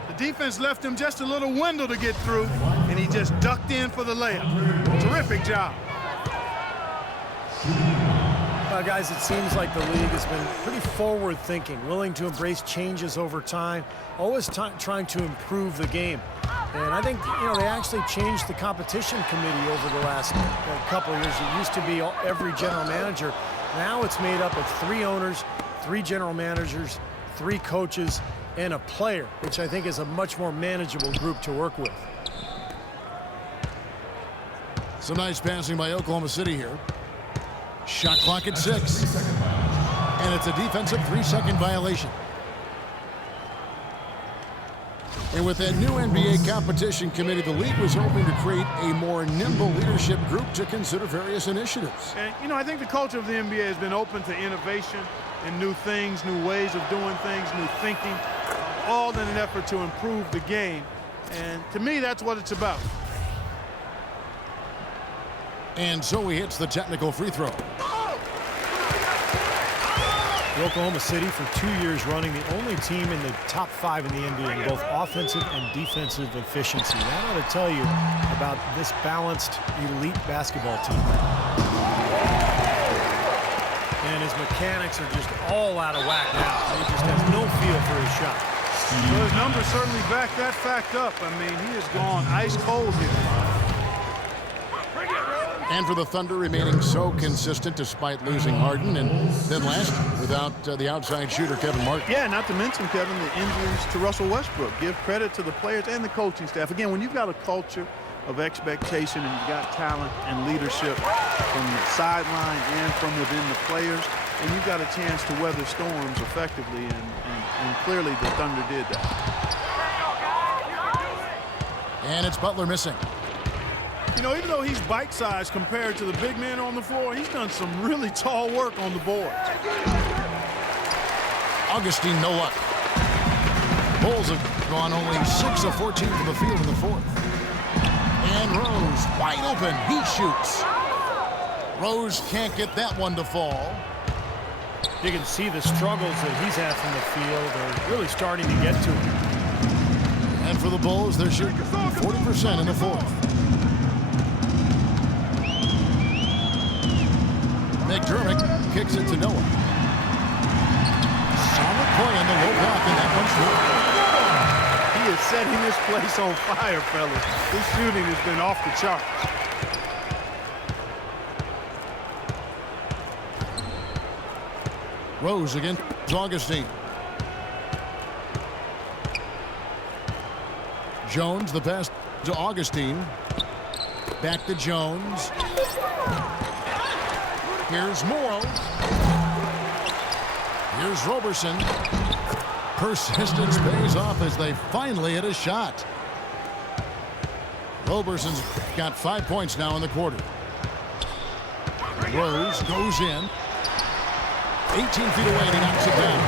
The defense left him just a little window to get through, and he just ducked in for the layup. Terrific job. Guys, it seems like the league has been pretty forward-thinking, willing to embrace changes over time, always trying to improve the game. And I think, they actually changed the competition committee over the last couple of years. It used to be every general manager. Now it's made up of 3 owners, 3 general managers, 3 coaches, and a player, which I think is a much more manageable group to work with. Some nice passing by Oklahoma City here. Shot clock at 6. And it's a defensive 3-second violation. And with that new NBA competition committee, the league was hoping to create a more nimble leadership group to consider various initiatives. And, I think the culture of the NBA has been open to innovation and new things, new ways of doing things, new thinking, all in an effort to improve the game. And to me, that's what it's about. And so he hits the technical free throw. Oklahoma City, for 2 years running, the only team in the top 5 in the NBA in both offensive and defensive efficiency. That ought to tell you about this balanced, elite basketball team. And his mechanics are just all out of whack now. He just has no feel for his shot. Well, his numbers certainly back that fact up. I mean, he has gone ice cold here. And for the Thunder, remaining so consistent despite losing Harden, and then last without the outside shooter Kevin Martin. Yeah, not to mention, Kevin, the injuries to Russell Westbrook. Give credit to the players and the coaching staff. Again, when you've got a culture of expectation and you've got talent and leadership from the sideline and from within the players, and you've got a chance to weather storms effectively, and clearly the Thunder did that. And it's Butler missing. Even though he's bite-sized compared to the big men on the floor, he's done some really tall work on the boards. Augustine, no luck. Bulls have gone only 6 of 14 from the field in the fourth. And Rose, wide open, he shoots. Rose can't get that one to fall. You can see the struggles that he's had from the field are really starting to get to him. And for the Bulls, they're shooting 40% in the fourth. McDermott kicks it to Noah. Solid play on the low block, and that one's good. He is setting this place on fire, fellas. His shooting has been off the charts. Rose against Augustine. Jones, the pass to Augustine. Back to Jones. Here's Morrow. Here's Roberson. Persistence pays off as they finally hit a shot. Roberson's got 5 points now in the quarter. Rose goes in. 18 feet away and he knocks it down.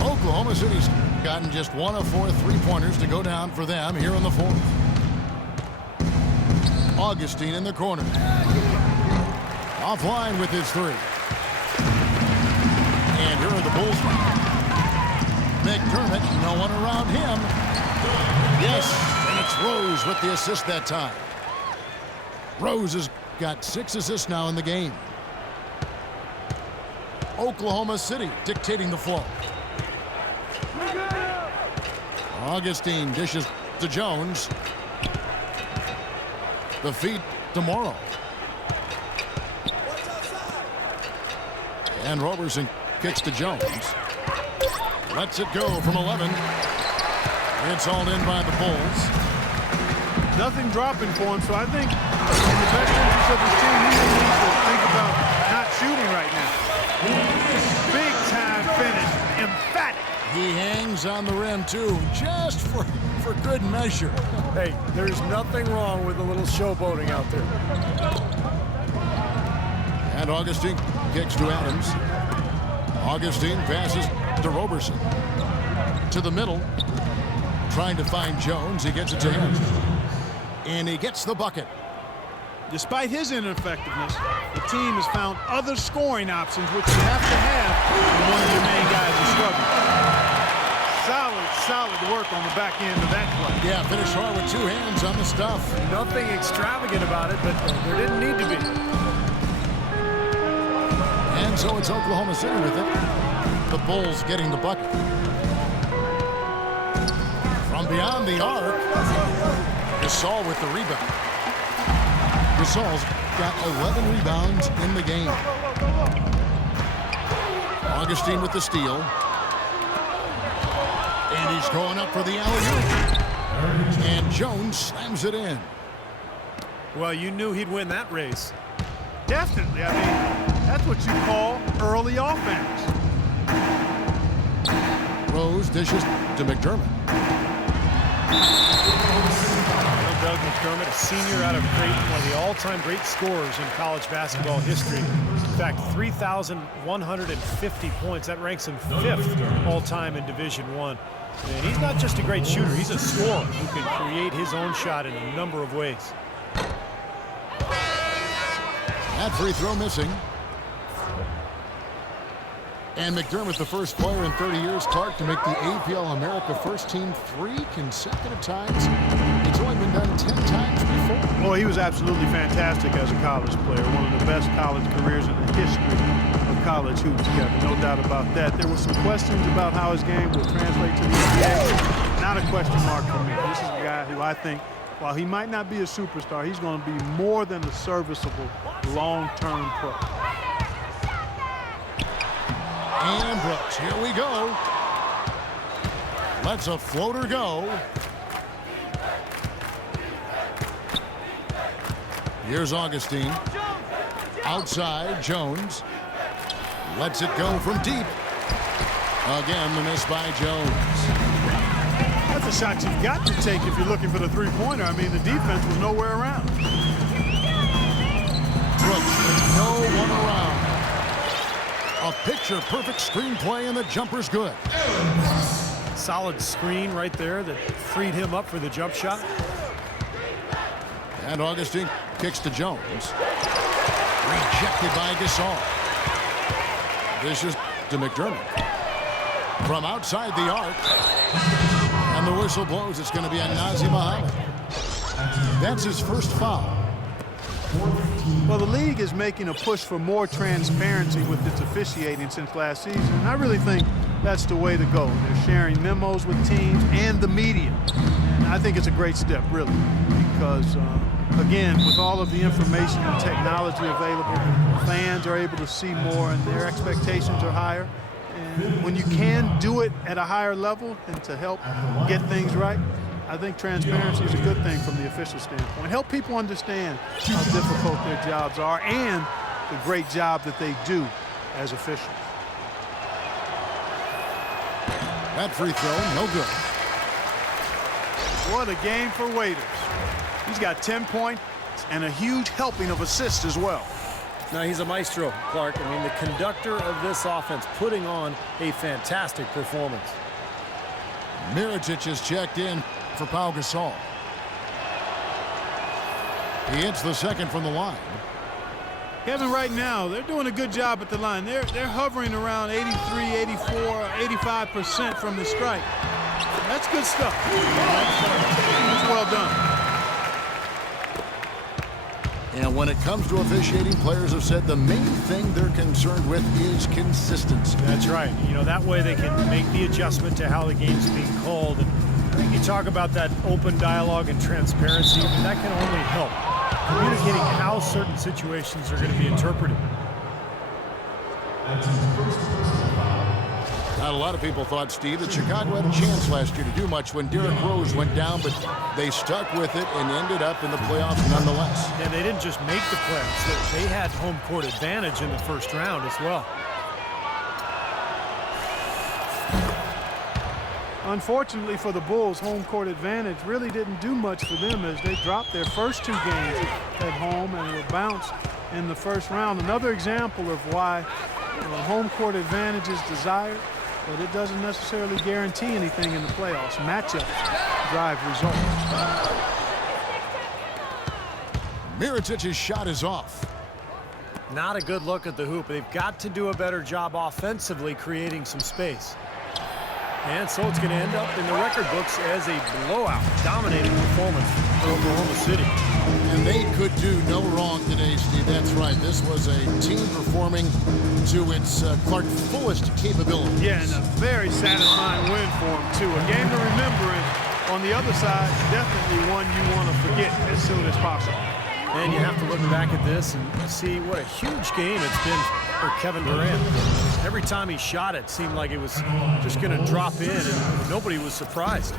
Oklahoma City's gotten just 1 of 4 3-pointers to go down for them here in the fourth. Augustine in the corner. Offline with his 3. And here are the Bulls. McDermott, no one around him. Yes, and it's Rose with the assist that time. Rose has got 6 assists now in the game. Oklahoma City dictating the flow. Augustine dishes to Jones. The feed to Morrow. And Roberson kicks to Jones. Lets it go from 11. It's all in by the Bulls. Nothing dropping for him, so I think in the best interest of his team, he needs to think about not shooting right now. Big time finish, emphatic. He hangs on the rim too, just for good measure. Hey, there's nothing wrong with a little showboating out there. And Augustine kicks to Adams. Augustine passes to Roberson. To the middle. Trying to find Jones. He gets it to him. And he gets the bucket. Despite his ineffectiveness, the team has found other scoring options, which you have to have when one of your main guys is struggling. Solid work on the back end of that play. Yeah, finished hard with 2 hands on the stuff. Nothing extravagant about it, but there didn't need to be. And so it's Oklahoma City with it. The Bulls getting the bucket. From beyond the arc, Gasol with the rebound. Gasol's got 11 rebounds in the game. Augustine with the steal. And he's going up for the alley-oop. And Jones slams it in. Well, you knew he'd win that race. Definitely. I mean, that's what you call early offense. Rose dishes to McDermott. Doug McDermott, a senior out of Creighton, one of the all-time great scorers in college basketball history. In fact, 3,150 points. That ranks him 5th all-time in Division I. And he's not just a great shooter, he's a scorer who can create his own shot in a number of ways. That free throw missing. And McDermott, the first player in 30 years, Clark, to make the APL America first team 3 consecutive times. It's only been done 10 times before. Well, he was absolutely fantastic as a college player. One of the best college careers in the history of college hoops together. No doubt about that. There were some questions about how his game will translate to the NBA. Not a question mark for me. This is a guy who I think, while he might not be a superstar, he's going to be more than a serviceable long-term pro. And Brooks, here we go. Lets a floater go. Here's Augustine. Outside, Jones. Lets it go from deep. Again, the miss by Jones. That's a shot you've got to take if you're looking for the three-pointer. I mean, the defense was nowhere around. Brooks with no one around. A picture-perfect screenplay, and the jumper's good. Solid screen right there that freed him up for the jump shot. And Augustine kicks to Jones. Rejected by Gasol. This is to McDermott. From outside the arc. And the whistle blows. It's going to be on Nazir Muhammad. That's his first foul. Well, the league is making a push for more transparency with its officiating since last season, and I really think that's the way to go. They're sharing memos with teams and the media, and I think it's a great step, really, because, again, with all of the information and technology available, fans are able to see more and their expectations are higher. And when you can do it at a higher level and to help get things right, I think transparency is a good thing from the official standpoint. Help people understand how difficult their jobs are and the great job that they do as officials. That free throw, no good. What a game for Waiters. He's got 10 points and a huge helping of assists as well. Now, he's a maestro, Clark. I mean, the conductor of this offense, putting on a fantastic performance. Mirotic is checked in for Pau Gasol. He hits the second from the line. Kevin, right now, they're doing a good job at the line. They're hovering around 83, 84, 85% from the strike. That's good stuff. That's well done. And when it comes to officiating, players have said the main thing they're concerned with is consistency. That's right. You know, that way they can make the adjustment to how the game's being called. And I think you talk about that open dialogue and transparency, and that can only help. Communicating how certain situations are going to be interpreted. Not a lot of people thought, Steve, that Chicago had a chance last year to do much when Derrick Rose went down, but they stuck with it and ended up in the playoffs nonetheless. And they didn't just make the playoffs. They had home court advantage in the first round as well. Unfortunately for the Bulls, home court advantage really didn't do much for them as they dropped their first 2 games at home and were bounced in the first round. Another example of why home court advantage is desired, but it doesn't necessarily guarantee anything in the playoffs. Matchups drive results. Mirotic's shot is off. Not a good look at the hoop. They've got to do a better job offensively creating some space. And so it's going to end up in the record books as a blowout, dominating performance for Oklahoma City. And they could do no wrong today, Steve. That's right. This was a team performing to its Clark fullest capability. Yeah, and a very satisfying win for them, too. A game to remember, and on the other side, definitely one you want to forget as soon as possible. And you have to look back at this and see what a huge game it's been for Kevin Durant. Every time he shot it seemed like it was just going to drop in, and nobody was surprised.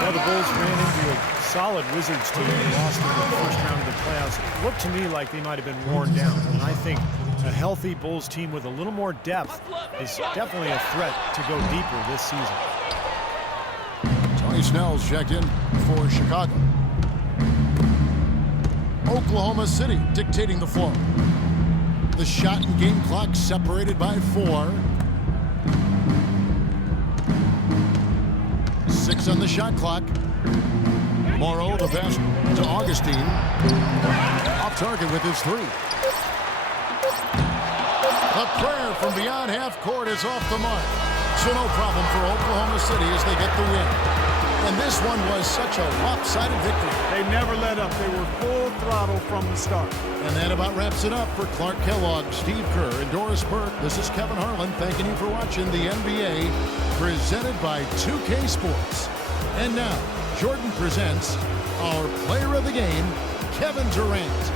Well, the Bulls ran into a solid Wizards team and lost in the first round of the playoffs. It looked to me like they might have been worn down. And I think a healthy Bulls team with a little more depth is definitely a threat to go deeper this season. Tony Snell's checked in for Chicago. Oklahoma City dictating the flow. The shot and game clock separated by 4. 6 on the shot clock. Morrow the best to Augustine. Off target with his 3. A prayer from beyond half court is off the mark. So no problem for Oklahoma City as they get the win. And this one was such a lopsided victory. They never let up. They were full throttle from the start. And that about wraps it up for Clark Kellogg, Steve Kerr, and Doris Burke. This is Kevin Harlan thanking you for watching the NBA presented by 2K Sports. And now, Jordan presents our player of the game, Kevin Durant.